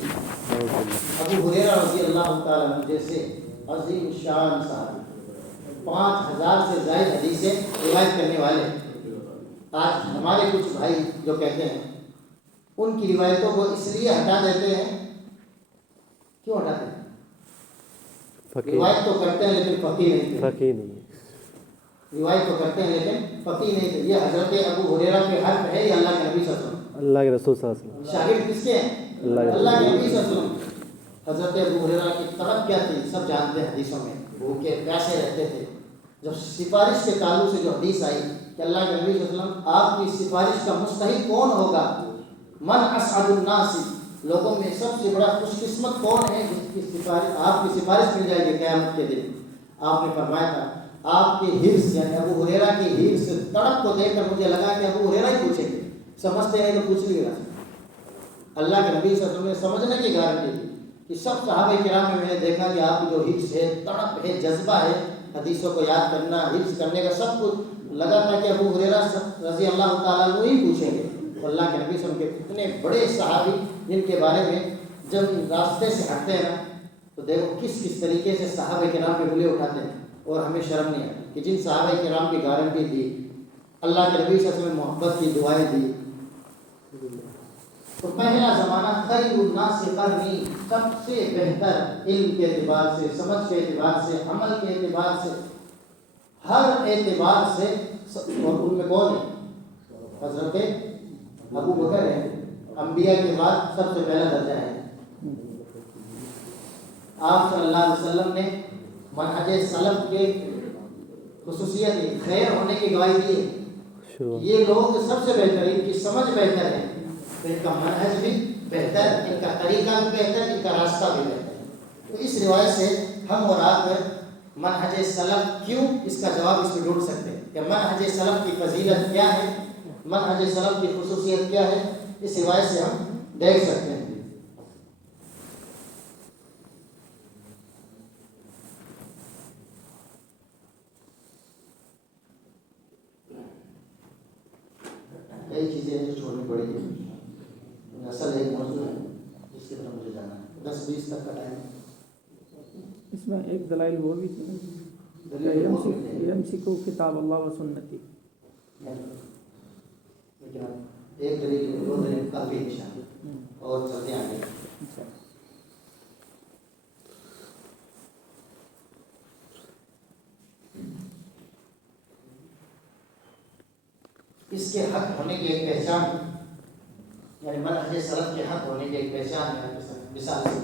ابو ہریرہ رضی اللہ تعالیٰ عنہ جیسے عظیم شان صاحب 5000 سے زائد حدیثیں روایت کرنے والے, آج ہمارے کچھ بھائی جو کہتے ہیں ان کی روایتوں کو اس لیے ہٹا دیتے ہیں. کیوں ہٹاتے ہیں؟ روایت تو کرتے ہیں لیکن فقیہ نہیں تھے. فقیہ نہیں. روایت تو کرتے ہیں لیکن فقیہ نہیں تھے. یہ حضرت ابو ہریرہ کے حق ہے یا اللہ کے نبی صلی اللہ علیہ وسلم؟ اللہ کے رسول صلی اللہ علیہ وسلم. شاگرد کس کے ہیں؟ اللہ کے نبی صلی اللہ علیہ وسلم. حضرت ابو ہریرہ کی طلب کیا تھی سب جانتے ہیں, حدیثوں میں بھوکے پیاسے رہتے تھے. جب سفارش کے تعلق سے جو حدیث آئی کہ اللہ کے نبی صلی اللہ علیہ وسلم آپ کی سفارش کا مستحق کون ہوگا, من اسعد الناس, لوگوں میں سب سے بڑا خوش قسمت کون ہے جس کی سفارش آپ کی سفارش مل جائے گی قیامت کے دن. آپ نے فرمایا تھا آپ کی حرص یعنی ابو ہریرہ کی حرص تڑپ کو دیکھ کر مجھے لگا کہ ابو ہریرہ ہی پوچھیں گے, سمجھتے ہیں تو پوچھ لیے گا. اللہ کے نبی صلی اللہ علیہ وسلم نے سمجھنے کی گارنٹی دی کہ سب صحابہ کرام میں نے دیکھا کہ آپ کی جو حرص ہے, تڑپ ہے, جذبہ ہے حدیثوں کو یاد کرنا, حفظ کرنے کا, سب کچھ لگا تھا کہ ابو ہریرہ رضی اللہ تعالیٰ عنہ ہی پوچھیں گے. تو اللہ کے نبی صلی اللہ علیہ وسلم کے اتنے بڑے صحابی جن کے بارے میں جب راستے سے ہٹتے ہیں نا تو دیکھو کس کس طریقے سے صحابہ کرام کے بلے اٹھاتے ہیں, اور ہمیں شرم نہیں آتی کہ جن صحابہ کرام کی گارنٹی دی, اللہ کے نبی صلی اللہ علیہ وسلم محبت کی دعائیں دی. تو پہلا زمانہ خیر الناس قرنی, سب سے بہتر علم کے اعتبار سے, سمجھ کے اعتبار سے, عمل کے اعتبار سے, ہر اعتبار سے. اور ان میں کون ہے؟ حضرت ابو بکر ہے, انبیاء کے بعد سب سے پہلا درجہ ہے. آپ صلی اللہ علیہ وسلم نے منہج سلف کے خصوصیت خیر ہونے کی گواہی دی ہے. یہ لوگ سب سے بہتر, ان کی سمجھ بہتر ہے, ان کا منہج بھی بہتر, ان کا طریقہ بھی بہتر, ان کا راستہ بھی بہتر. تو اس روایت سے ہم اور آپ منہج سلف کیوں, اس کا جواب اس میں ڈھونڈ سکتے ہیں کہ منہج سلف کی فضیلت کیا ہے, منہج سلف کی خصوصیت کیا ہے. اس روایت سے ہم دیکھ سکتے ہیں. کئی چیزیں جو چھوڑنی پڑے گی. اصل ایک موضوع ہے جس کی طرف مجھے جانا ہے. 10-20 تک کا ٹائم. اس میں ایک دلائل وہ بھی تھی, کو کتاب اللہ و سنتی, لیکن ایک دلیل 2 دلیل کافی نشان اور چلتے آگے. اس کے حق ہونے کی ایک پہچان, یعنی منہج سلف کے حق ہونے کی ایک پہچان ہے. مثال سے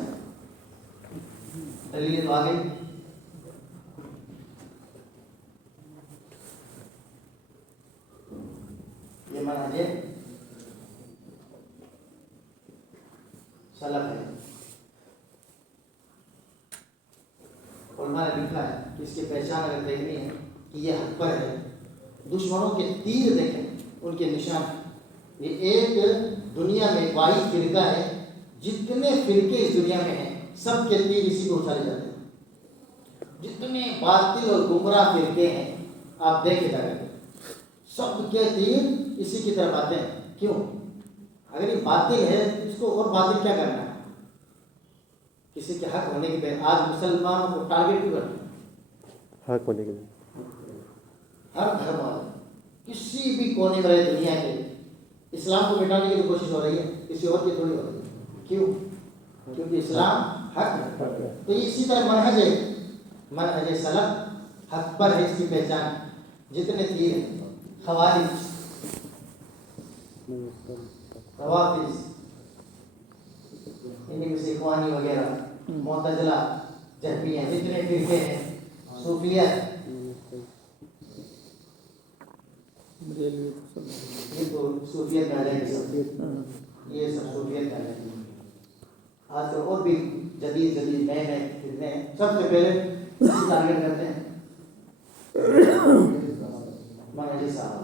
دلیل تو آگے, یہ منہج سلف ہے. علماء نے لکھا ہے کہ اس کی پہچان اگر دیکھنی ہے کہ یہ حق پر ہے, دشمنوں کے تیر دیکھیں, ان کے نشان. یہ ایک دنیا میں واحد فرقہ ہے, جتنے فرقے اس دنیا میں ہیں سب کے تیر اسی کو اچھالے جاتے ہیں. جتنے باطل اور گمراہ فرقے ہیں آپ دیکھے جا رہے ہیں, سب کے تیر اسی کی طرف آتے ہیں. کیوں؟ اگر یہ باطل ہے اس کو اور باطل کیا کرنا ہے؟ کسی کے حق ہونے کے بعد آج مسلمانوں کو ٹارگیٹ کیوں کرنا ہے؟ حق ہونے کے لیے ہر دھرم والے کسی بھی کونے میں دنیا کے اسلام کو مٹانے کی کوشش ہو رہی ہے, کسی اور کی تھوڑی ہو رہی ہے. کیوں؟ کیونکہ اسلام حق ہے. تو اسی طرح منہج سلف حق پر ہے, اس کی پہچان. جتنے تیر خوارج, روافض, ان میں سے اخوانی وغیرہ, معتزلہ, جہمیہ, جتنے فرقے ہیں, صوفیہ, صوفیت میں آ جائیں گے سب, یہ سب صوفیت میں آ جائیں گے. آج کل اور بھی جدید نئے فرقے ہیں. سب سے پہلے ٹارگیٹ کرتے ہیں منہج صحابہ.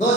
2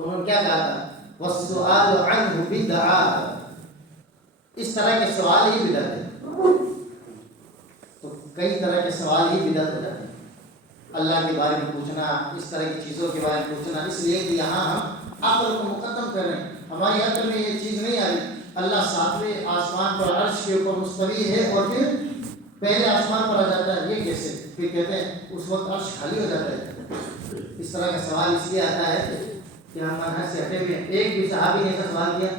تو انہوں نے کیا کہا تھا؟ وَالسُّؤَالُ عَنْهُ بِدْعَةٌ، اس طرح کے سوال ہی بدعت ہے. تو کئی طرح کے سوال ہی بدعت ہو جاتے ہیں. اللہ کے بارے میں پوچھنا، اس طرح کی چیزوں کے بارے میں پوچھنا، اس لیے کہ یہاں ہم عقل کو مقدم کر رہے ہیں. ہماری عقل میں یہ چیز نہیں آئی اللہ ساتویں آسمان پر عرش کے اوپر مستوی ہے اور پھر پہلے آسمان پر آ جاتا ہے، یہ کیسے؟ پھر کہتے ہیں اس وقت عرش خالی ہو جاتا ہے. اس طرح کا سوال اس لیے آتا ہے کہ ہم منہج سے ہٹے ہوئے ہیں. ایک بھی صحابی نے ایسا سوال کیا؟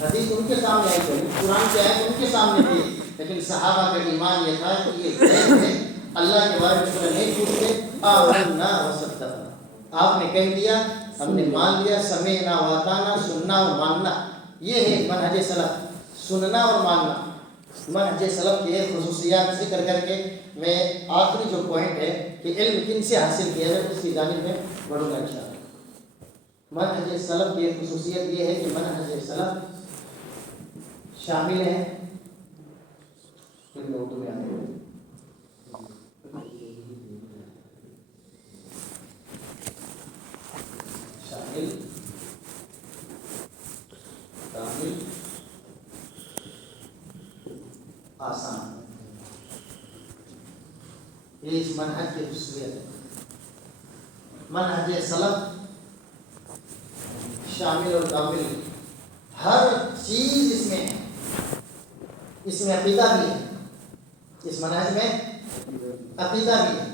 حدیث ان کے سامنے آئی تھی، قرآن کی آیت ان کے سامنے تھی، لیکن صحابہ کا ایمان یہ تھا کہ یہ غیب ہے، اللہ کے بارے میں نہیں پوچھتے. آمنا وصدقنا، آپ نے کہہ دیا ہم نے مان لیا، سمعنا واطعنا، سننا اور ماننا. یہ ہے منہج سلف، سننا اور ماننا. منہج سلف کی خصوصیات ذکر کر کے میں آخری جو پوائنٹ ہے کہ علم کن سے حاصل کیا جائے اس کی جانب میں بڑھوں گا انشاءاللہ. منہج سلف کی خصوصیت یہ ہے کہ منہج سلف شامل ہے اردو میں آتے ہیں شامل، کامل، آسان. یہ اس منہج کی خصوصیت ہے. منہج سلف شامل اور کامل، ہر چیز اس میں ہے. اس میں عقیدہ بھی ہے، اس منہج میں عقیدہ بھی ہے،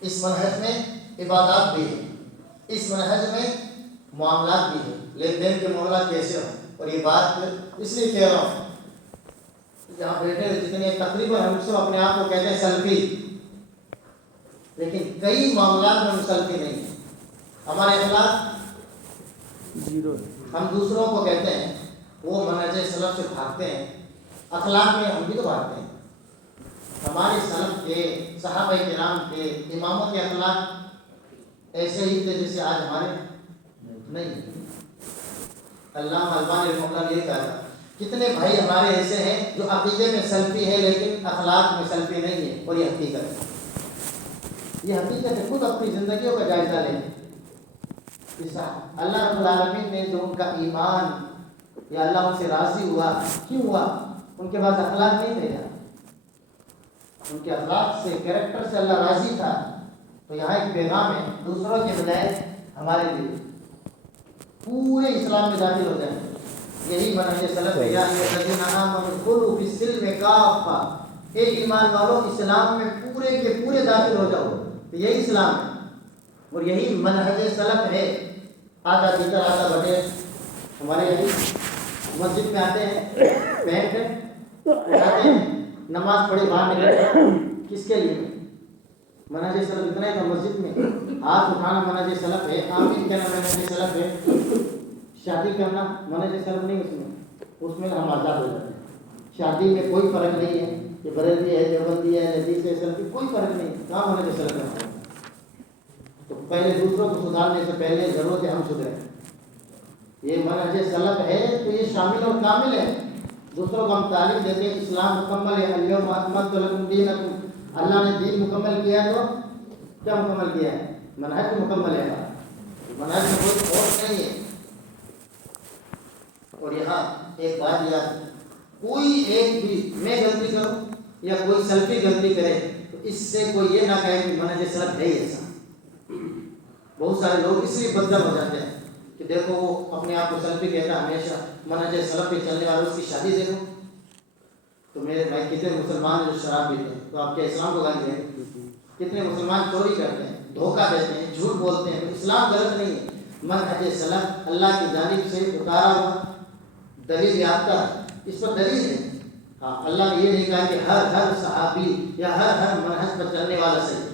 اس منہج میں عبادات بھی ہے، اس منہج میں معاملات بھی ہے. لین دین کے معاملات کیسے ہوں. اور یہ بات اس لیے کہہ رہا ہوں جہاں بیٹھے جتنے تقریباً ہم سب اپنے آپ کو کہتے ہیں سلفی، لیکن کئی معاملات میں ہم سلفی نہیں ہیں. ہمارے اخلاق زیرو، ہم دوسروں کو کہتے ہیں وہ منہج سلف سے بھاگتے ہیں، اخلاق میں ہم بھی تو بھاگتے ہیں. ہمارے سلف کے، صحابہ کرام کے، اماموں کے اخلاق ایسے ہی تھے جیسے آج ہمارے نہیں. علامہ البانی رحمہ اللہ نے یہ کہا تھا کتنے بھائی ہمارے ایسے ہیں جو عقیدے میں سلفی ہے لیکن اخلاق میں سلفی نہیں ہے. اور یہ حقیقت ہے، یہ حقیقت ہے. خود اپنی زندگیوں کا جائزہ لیں. اللہ رب العالمین نے جو ان کا ایمان یا اللہ ان سے راضی ہوا، کیوں ہوا؟ ان کے پاس اخلاق نہیں تھے. ان کے اخلاق سے، کریکٹر سے اللہ راضی تھا. تو یہاں ایک پیغام ہے دوسروں کے بجائے ہمارے لیے، پورے اسلام میں داخل ہو جائیں. یہی منہج سلف ہے. یا الذین آمنوا ادخلوا فی السلم کافہ، اے ایمان والو اسلام میں پورے کے پورے داخل ہو جاؤ. تو یہی اسلام ہے اور یہی منہج سلف ہے. آدھا دیگر آدھا بٹے. ہمارے یہاں مسجد میں آتے ہیں، پینٹ اٹھاتے ہیں، نماز پڑھی باہر نکلتے ہیں. کس کے لیے؟ منہج سلف اتنا ہی تھا. مسجد میں ہاتھ اٹھانا منہج سلف ہے، آمین کہنا منہج سلف ہے. شادی کرنا منہج سلف نہیں. اس میں ہم آزاد ہو جاتے ہیں. شادی میں کوئی فرق نہیں ہے کہ بریلوی ہے، دیوبندی ہے، حدیث ہے، سلفی، کوئی فرق نہیں. کہاں منہج سلف ہے؟ تو پہلے دوسروں کو سدھارنے سے پہلے ضرورت ہے ہم سدھریں. یہ منہج سلف ہے تو یہ شامل اور کامل ہے. دوسروں کو ہم تعلیم دیتے ہیں اسلام مکمل ہے، الیوم اکملت لکم دینکم. اللہ نے دین مکمل کیا ہے تو کیا مکمل کیا ہے؟ منہج مکمل ہے. منہج میں کوئی فالٹ نہیں ہے. اور یہاں ایک بات یاد، کوئی ایک بھی میں غلطی کروں یا کوئی سلفی غلطی کرے تو اس سے کوئی یہ نہ کہے کہ منہج سلف ہے ایسا. بہت سارے لوگ اس لیے بددم ہو جاتے ہیں کہ دیکھو وہ اپنے آپ کو سلفی کہتا ہے، ہمیشہ منہج سلف پہ چلنے والے اس کی شادی دیکھو. تو میرے بھائی کتنے مسلمان جو شراب پیتے ہیں تو آپ کے اسلام کو گالی دیں؟ کتنے مسلمان چوری کرتے ہیں، دھوکہ دیتے ہیں، جھوٹ بولتے ہیں. اسلام غلط نہیں ہے. منہج سلف اللہ کی جانب سے اتارا ہوا دلیل یافتہ، اس پر دلیل ہے. ہاں اللہ نے یہ نہیں کہا کہ ہر صحابی یا ہر منہج پر چلنے والا صحیح.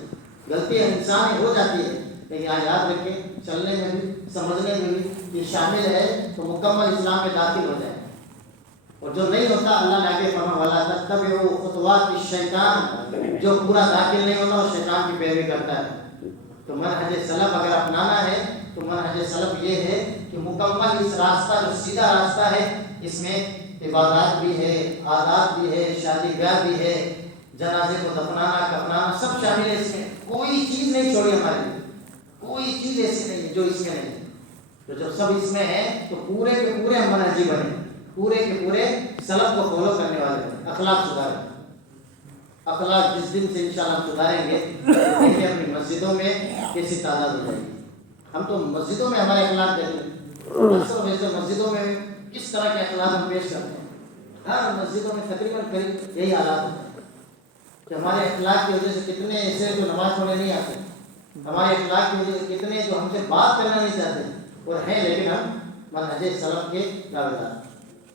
غلطیاں انسان ہو جاتی ہے لیکن یاد رکھیں چلنے میں بھی، سمجھنے میں بھی یہ شامل ہے تو مکمل اسلام میں داخل ہو جائے. اور جو نہیں ہوتا اللہ نے آگے فرمایا وَلَا تَتَّبِعُوا خُطُوَاتِ الشَّيْطَانِ، جو پورا داخل نہیں ہوتا وہ شیطان کی پیروی کرتا ہے. تو منہج سلف اگر اپنانا ہے تو منہج سلف یہ ہے کہ مکمل اس راستہ جو سیدھا راستہ ہے اس میں عبادات بھی ہے، عادات بھی ہے، شادی بیاہ بھی ہے، جنازے کو دفنانا کفنانا سب شامل ہے. اس میں کوئی چیز نہیں چھوڑی ہمارے لیے. کوئی چیز ایسی نہیں ہے جو اس میں نہیں. تو جب سب اس میں ہیں تو پورے کے پورے ہم منہجی بنے، پورے کے پورے سلف کو فالو کرنے والے بنے، اخلاق سدھاریں۔ اخلاق جس دن سے انشاءاللہ ہم سدھاریں گے دیکھیں اپنی مسجدوں میں کیسی تعداد ہو جائے گی۔ ہم تو مسجدوں میں ہمارے اخلاق دیکھتے ہیں، اکثر ویسے مسجدوں میں کس طرح کے اخلاق ہم پیش کرتے ہیں، ہر مسجدوں میں تقریباً قریب یہی حالات ہوتے ہیں کہ ہمارے اخلاق کی وجہ سے کتنے ایسے جو نماز پڑھنے نہیں آتے، ہمارے اخلاق کی وجہ سے کتنے جو ہم سے بات کرنا نہیں چاہتے اور ہیں لیکن ہم منہج سلف کے دعویدار۔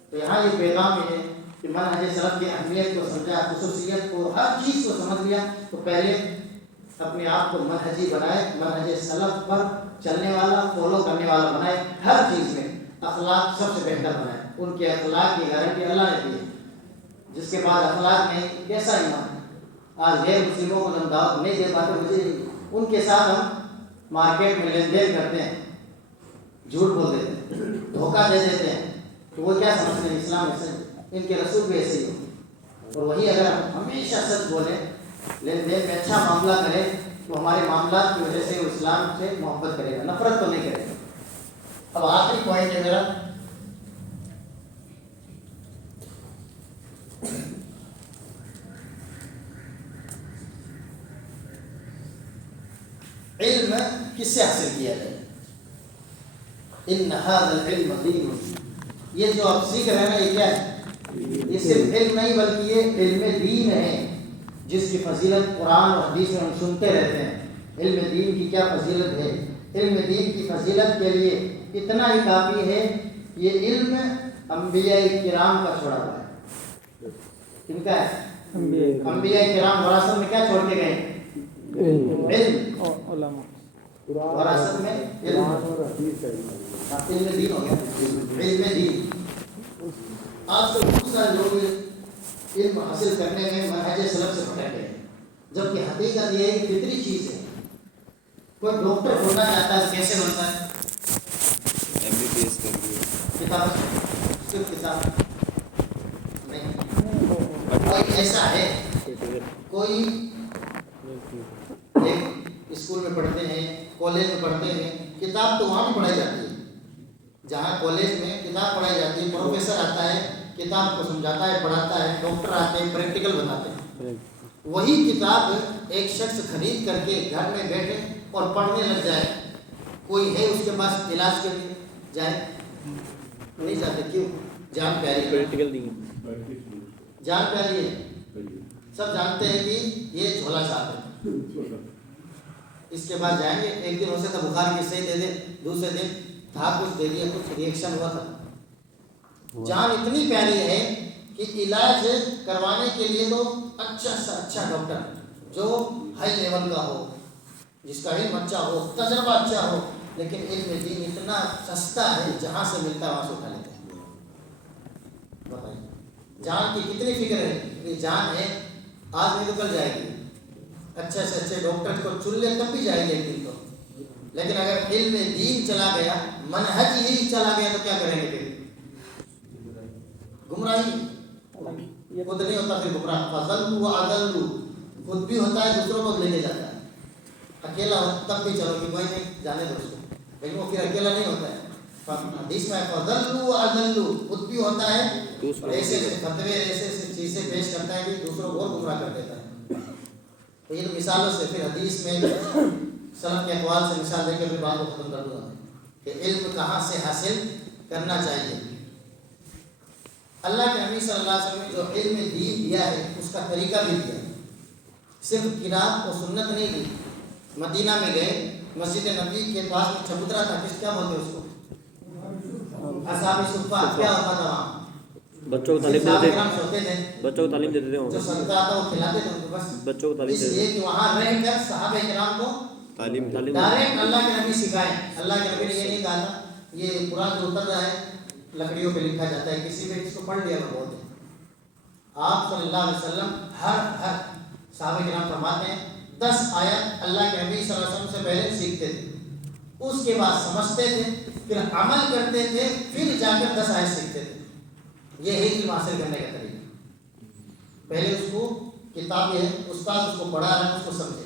تو یہاں یہ پیغام یہ ہے کہ منہج سلف کی اہمیت کو سمجھا، خصوصیت کو، ہر چیز کو سمجھ لیا تو پہلے اپنے آپ کو منہجی بنائے، منہج سلف پر چلنے والا، فالو کرنے والا بنائے، ہر چیز میں اخلاق سب سے بہتر بنائے۔ ان کے اخلاق کی گارنٹی اللہ نے دی ہے، جس کے بعد اخلاق نہیں کیسا ایمان ہے؟ آج غیر مسلموں کو ہم دعوت نہیں دے پاتے، مجھے ان کے ساتھ ہم مارکیٹ میں لین دین کرتے ہیں، جھوٹ بول دیتے ہیں، دھوکہ دے دیتے ہیں، تو وہ کیا سمجھتے ہیں اسلام ایسے؟ ان کے رسول بھی ایسے ہی ہو۔ اور وہی اگر ہم ہمیشہ سچ بولیں، لین دین میں اچھا معاملہ کریں تو ہمارے معاملات کی وجہ سے وہ اسلام سے محبت کرے گا، نفرت تو نہیں کرے گا۔ اب آخری پوائنٹ ہے میرا، علم کس سے حاصل کیا جائے؟ ان هذا العلم دین، یہ جو آپ سیکھ رہے ہیں نا یہ کیا ہے؟ یہ صرف علم نہیں بلکہ یہ علم دین ہے، جس کی فضیلت قرآن اور حدیث میں ہم سنتے رہتے ہیں۔ علم دین کی کیا فضیلت ہے؟ علم دین کی فضیلت کے لیے اتنا ہی کافی ہے، یہ علم انبیاء کرام کا چھوڑا ہوا ہے۔ کن کا ہے؟ انبیاء کرام وراثت میں کیا چھوڑ کے گئے؟ علم، وراثت میں علم دین ہو گیا، علم دین۔ آج تو بہت سارے لوگ علم حاصل کرنے میں منہج سلف سے بھٹک گئے، جبکہ حقیقت یہ ہے کہ فطری چیز ہے۔ کوئی ڈاکٹر ہونا چاہتا ہے کیسے بنتا ہے؟ MBBS کر کے کتاب، صرف کتاب نہیں۔ کوئی ایسا ہے، کوئی ایک اسکول میں پڑھتے ہیں، کالج میں پڑھتے ہیں، کتاب تو وہاں بھی پڑھائی جاتی ہے، جہاں کالج میں کتاب پڑھائی جاتی ہے، پروفیسر آتا ہے، کتاب کو سمجھاتا ہے، پڑھاتا ہے، ڈاکٹر آتے ہیں، پریکٹیکل بتاتے ہیں۔ وہی کتاب ایک شخص خرید کر کے گھر میں بیٹھے اور پڑھنے لگ جائے، کوئی ہے اس کے پاس علاج کے لیے جائے؟ نہیں جاتے، کیوں؟ جان پیاری ہے، جان پیاری ہے، سب جانتے ہیں کہ یہ جھولا چھاپ ہے۔ اس کے بعد جائیں گے، ایک دن ہو سکتا بخار کی صحیح دے دے، دوسرے دن تھا کچھ دے دیا، کچھ ریئیکشن ہوا تھا۔ جان اتنی پیاری ہے کہ علاج کروانے کے لیے تو اچھا سے اچھا ڈاکٹر جو ہائی لیول کا ہو، جس کا علم اچھا ہو، تجربہ اچھا ہو، لیکن علم دین اتنا سستا ہے، جہاں سے ملتا ہے وہاں سے اٹھا لیتے ہیں۔ بتائیے جان کی کتنی فکر ہے کہ جان ہے آج نہیں تو کل جائے گی، اچھے سے اچھے ڈاکٹر کو چن لے تب بھی جائے گی ایک دن تو، لیکن اگر علم دین چلا گیا، منہج ہی چلا گیا تو کیا کریں گے پھر؟ گمراہی، خود نہیں ہوتا پھر گمراہ، فضل و عدل، خود بھی ہوتا ہے دوسروں کو لے کے جاتا ہے، اکیلا ہو تب بھی چلو کہ کوئی نہیں جانے دو اس کو، لیکن وہ پھر اکیلا نہیں ہوتا ہے۔ حدیث میں فضل و عدل، خود بھی ہوتا ہے، ایسے ایسے فتوے ایسے ایسے چیزیں پیش کرتا ہے کہ دوسروں کو اور گمراہ کر دیتا ہے۔ تو یہ مثالوں سے پھر حدیث میں سلف کے اقوال سے مثال دے کے اپنی بات کو ختم کر دوں گا کہ علم کہاں سے حاصل کرنا چاہیے۔ اللہ کے نبی صلی اللہ علیہ وسلم نے جو علم دین دیا ہے اس کا طریقہ بھی دیا، صرف کتاب و سنت نہیں دی۔ مدینہ میں گئے، مسجد نبی کے پاس میں چبوترا تھا، کس کیا بولتے اس کو؟ اصحاب صفہ، کیا ہوتا تھا وہاں؟ بچوں کو تعلیم دیتے تھے، بچوں کو تعلیم دیتے تھے، جو صدقہ آتا وہ کھلاتے تھے ان کو، بس بچوں کو تعلیم، اس لیے کہ وہاں رہ کر صحابہ کرام کو تعلیم ڈائریکٹ اللہ کے نبی سکھائے۔ اللہ کے نبی نے یہ نہیں کہا تھا یہ قرآن جو اتر رہا ہے لکڑیوں پہ لکھا جاتا ہے، کسی نے اس کو پڑھ لیا تو بہت ہے۔ آپ صلی اللہ علیہ وسلم ہر صحابہ کرام فرماتے ہیں 10 آیت اللہ کے نبی صلی اللہ علیہ وسلم سے پہلے سیکھتے تھے، اس کے بعد سمجھتے تھے، پھر عمل کرتے تھے، پھر جا کر 10 آیت سیکھتے تھے۔ یہ ہے علم حاصل کرنے کا طریقہ۔ پہلے اس کو کتاب ہے، استاد اس کو پڑھا رہا ہے، اس کو سمجھے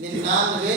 99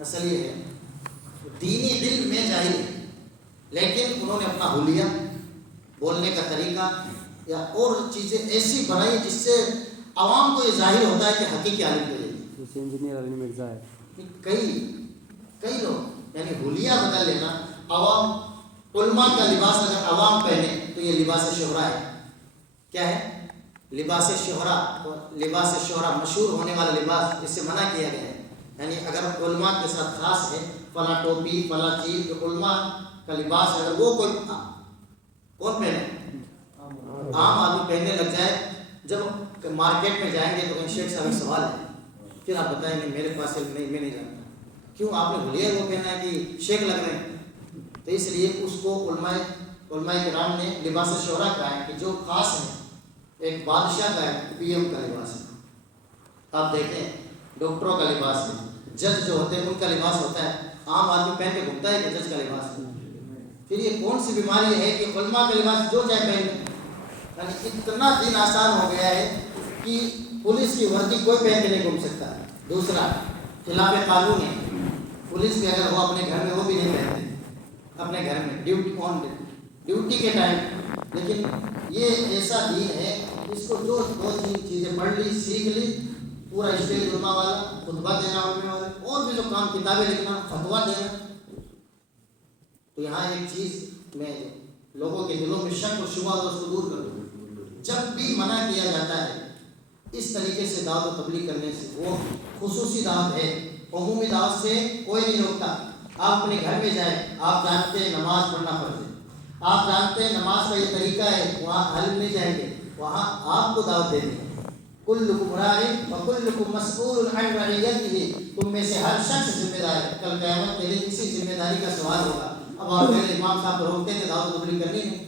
اصل یہ ہے دینی علم میں جاہل ہے، لیکن انہوں نے اپنا حلیہ، بولنے کا طریقہ یا اور چیزیں ایسی بنائی جس سے عوام کو یہ ظاہر ہوتا ہے کہ حقیقی عالم تو یہ جیسے انجینئر علی مرزا ہے، کئی لوگ یعنی حلیہ بدل لینا. عوام علماء کا لباس اگر عوام پہنے تو یہ لباس شہرا ہے. کیا ہے؟ لباس شہرا. لباس شہرا مشہور ہونے والا لباس، اس سے منع کیا گیا ہے. یعنی اگر علماء کے ساتھ خاص ہے فلاں ٹوپی فلاں چیز، جو علماء کا لباس ہے اگر وہ کوئی کون پہنے، عام آدمی پہننے لگ جائے، جب مارکیٹ میں جائیں گے تو شیخ صاحب سوال ہے، پھر آپ بتائیں گے میرے پاس علم نہیں، میں نہیں جانتا. کیوں آپ نے حلیہ وہ پہنا ہے کہ شیخ لگ رہے ہیں؟ تو اس لیے اس کو علماء کرام نے لباس شہرا کہا ہے کہ جو خاص ہے، ایک بادشاہ کا ہے پی ایم کا لباس ہے. آپ دیکھیں ڈاکٹروں کا لباس ہے، جج جو ہوتے ہیں ان کا لباس ہوتا ہے. عام آدمی پہن کے گھومتا ہے کہ جج کا لباس ہے. پھر یہ کون سی بیماری ہے کہ علماء کا لباس جو چاہے پہن لیں؟ یعنی اتنا دین آسان ہو گیا ہے کہ پولیس کی وردی کوئی پہن کے نہیں گھوم سکتا. دوسرا خلاف قانون ہے، پولیس بھی اگر ہو اپنے گھر میں وہ بھی نہیں پہنتے اپنے گھر میں ڈیوٹی کے ٹائم. لیکن یہ ایسا دین ہے اس کو جو دو تین چیزیں پڑھ لی سیکھ لی، پورا اسٹیج علماء والا، خطبہ دینا علماء والا، اور بھی جو کام کتابیں لکھنا، فتویٰ دینا. تو یہاں ایک چیز میں لوگوں کے دلوں میں شک اور شبہ اس کو دور کر دوں. جب بھی منع کیا جاتا ہے اس طریقے سے دعوت و تبلیغ کرنے سے، وہ خصوصی دعوت ہے، عمومی دعوت سے کوئی نہیں روکتا. آپ اپنے گھر میں جائیں، آپ جانتے ہیں نماز پڑھنا فرض ہے، آپ جانتے ہیں نماز کا یہ طریقہ ہے، وہاں حل نہیں جائیں گے، وہاں آپ کو دعوت دینی ہے. کلکم راع وکلکم مسئول عن رعیتہ، تم میں سے ہر شخص ذمہ دار ہے. کل قیامت کے دن اسی ذمہ داری کا سوال ہوگا. اب آپ میرے امام صاحب روکتے تھے دعوت و تبلیغ کرنی نہیں.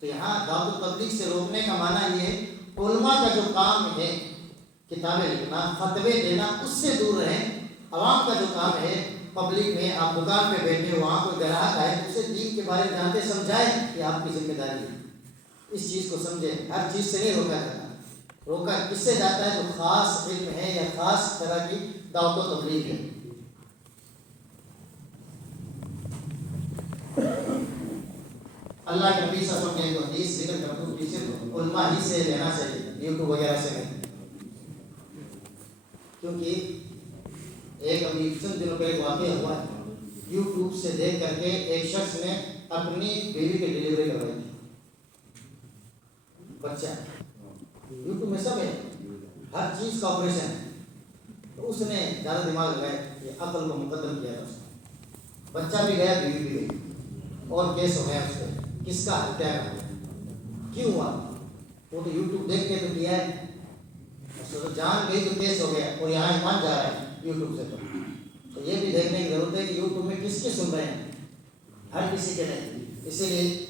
تو یہاں دعوت و تبلیغ سے روکنے کا معنی یہ ہے علماء کا جو کام ہے کتابیں لکھنا، فتوے دینا، اس سے دور رہیں. عوام کا جو کام ہے پبلک میں، آپ دکان پہ بیٹھے ہو، وہاں کوئی گراہک آئے اسے دین کے بارے میں جانتے سمجھائیں کہ آپ کی ذمہ داری ہے. اس چیز کو سمجھیں. ہر چیز سے نہیں روکا جاتا. روکا کس سے جاتا ہے؟ جو خاص علم ہے یا خاص طرح کی دعوت و تبلیغ ہے. اللہ کے نبی صلی اللہ علیہ وسلم نے حدیث ذکر کرتے ہیں کہ صرف علماء ہی سے لینا چاہیے، یوٹیوب وغیرہ سے نہیں. کیونکہ ایک ابھی چند دنوں پہلے واقعہ ہوا ہے، یوٹیوب سے دیکھ کر کے ایک شخص نے اپنی بیوی کی ڈلیوری کروائی تھی. بچہ یوٹیوب میں سب ہے، ہر چیز کا آپریشن ہے. تو اس نے زیادہ دماغ لگایا، یہ عقل کو مقدم کیا تھا. اس نے بچہ بھی گیا، بیوی بھی گئی، اور کیس ہو گیا. اس پہ کس کا ہتیا کیوں ہوا؟ وہ تو یوٹیوب دیکھ کے تو کیا ہے، جان گئی تو کیس ہو گیا، اور یہاں ایمان جا رہا ہے یوٹیوب سے. تو یہ بھی دیکھنے کی ضرورت ہے کہ یوٹیوب میں کس کے سن رہے ہیں، ہر کسی کے نہیں. اسی لیے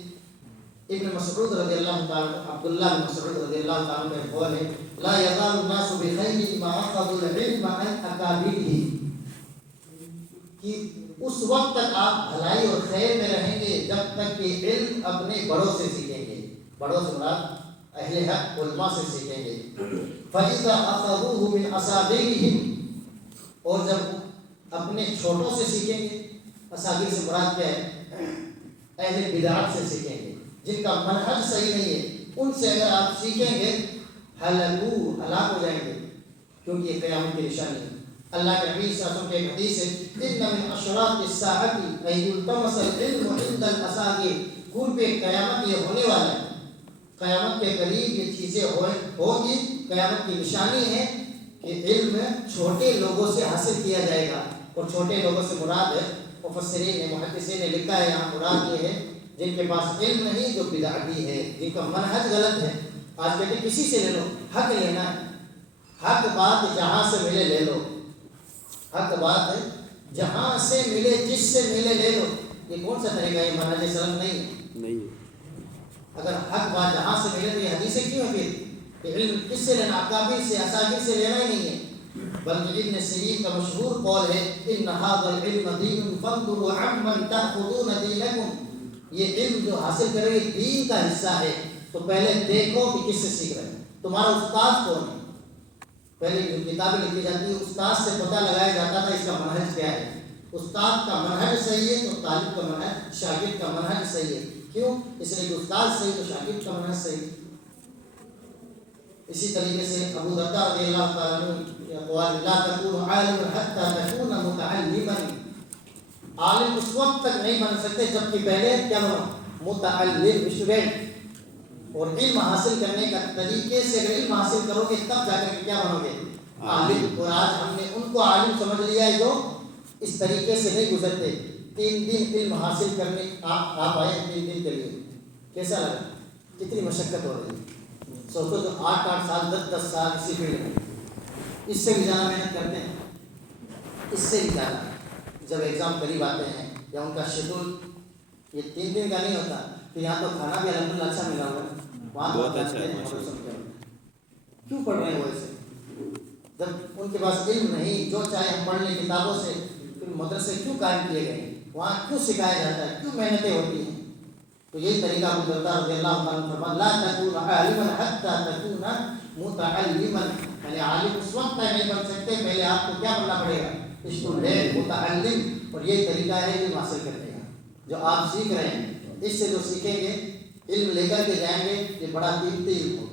ابن مسعود رضی اللہ تعالیٰ، عبداللہ بن مسعود رضی اللہ تعالیٰ کا قول ہے، لا یزال الناس بخیر ما اخذوا العلم عن اکابرہ، کہ اس وقت تک آپ بھلائی اور خیر میں رہیں گے جب تک کہ علم اپنے بڑوں سے سیکھیں گے. بڑوں سے مراد اہل حق علماء سے سیکھیں گے. فَإِذَا أَخَذُوهُ مِنْ أَصَاغِرِهِمْ، اور جب اپنے چھوٹوں سے سیکھیں گے، اصاغر سے مراد کیا ہے؟ اہل بدعت سے سیکھیں گے، جن کا منہج صحیح نہیں ہے. ان سے اگر آپ سیکھیں گے ہلاکو، ہلاک ہو جائیں گے، کیونکہ یہ قیامت کی نشانی ہے. اللہ کے نبی صلی اللہ علیہ وسلم کی ایک حدیث ہے، ان من اشراط الساعۃ ان یلتمس العلم عند الاصاغر، قرب قیامت یہ ہونے والا ہے، قیامت کے قریب یہ چیزیں ہوگی. قیامت کی نشانی ہے کہ علم چھوٹے لوگوں سے حاصل کیا جائے گا. اور چھوٹے لوگوں سے مراد ہے، مفسرین نے، محدثین نے لکھا ہے یہاں مراد یہ ہے جن کے پاس علم نہیں، جو بدعتی ہے، جن کا منہج غلط ہے. آج کہتے ہیں کسی سے لے لو، حق لینا ہے، حق بات جہاں سے ملے لے لو. حق بات ہے جہاں سے ملے، جس سے ملے لے لو. یہ کون سا طریقہ ہے؟ منہج سلف نہیں ہے. اگر حق بات جہاں سے ملے تو یہ حدیثیں کیوں ہیں پھر؟ کہ علم کس سے لینا؟ اکابر سے، اساغر سے لینا ہی نہیں ہے. بلکہ ابن سیرین کا مشہور قول ہے، ان ھذا العلم دین فانظروا عمن تاخذون دینکم، یہ علم جو حاصل کرے گی دین کا حصہ ہے، تو پہلے دیکھو کہ کس سے سیکھ رہے ہیں، تمہارا استاد کون ہے. پہلے جو کتابیں لکھی جاتی ہے استاد سے پتہ لگایا جاتا تھا اس کا منہج کیا ہے. استاد کا منہج صحیح ہے تو طالب کا منہج، شاگرد کا منہج صحیح ہے. کیوں؟ اس لیے کہ استاد صحیح تو شاگرد کا منہج صحیح. اسی طریقے سے ابو درداء رضی اللہ تعالیٰ عنہ اقوال لا تكون عالما حتى تكون متعلما. عالم اس وقت تک نہیں بن سکتے جب کہ پہلے کیا بنو؟ متعلم، اسٹوڈنٹ. اور علم حاصل کرنے کا طریقے سے اگر علم حاصل کرو گے تب جا کر کے کیا بنو گے؟ عالم. اور آج ہم نے ان کو عالم سمجھ لیا ہے جو اس طریقے سے نہیں گزرتے. 3 دن علم حاصل کرنے آپ آئے 3 دن کے لیے، کیسا لگا؟ کتنی مشقت ہو رہی ہے. سوچو تو 8 سال 10 سال اسی فیلڈ میں، اس سے بھی زیادہ محنت کرتے ہیں، اس سے بھی زیادہ. جب ایگزام قریب آتے ہیں یا ان کا شیڈول یہ 3 دن کا نہیں ہوتا، تو یہاں تو کھانا بھی الحمدللہ اچھا ملا ہوگا، وہاں بہت اچھا ہے. کیوں پڑھ رہے ہیں وہ ایسے؟ جب ان کے پاس علم نہیں، جو چاہے ہم پڑھ لیں کتابوں سے. پھر مدرسے کیوں قائم کیے گئے؟ وہاں کیوں سکھایا جاتا ہے؟ کیوں محنتیں ہوتی ہیں؟ تو یہی طریقہ ابو درداء رضی اللہ تعالیٰ عنہ فرمایا لا تكون عالما حتى تكون متعلما. پہلے عالم اس وقت تک نہیں بن سکتے، پہلے آپ کو کیا بننا پڑے گا؟ اسٹوڈنٹ، متعلم. اور یہ طریقہ ہے علم حاصل کرنے کا جو آپ سیکھ رہے ہیں. اس سے جو سیکھیں گے، علم لے کر کے جائیں گے، یہ بڑا قیمتی علم ہوگا.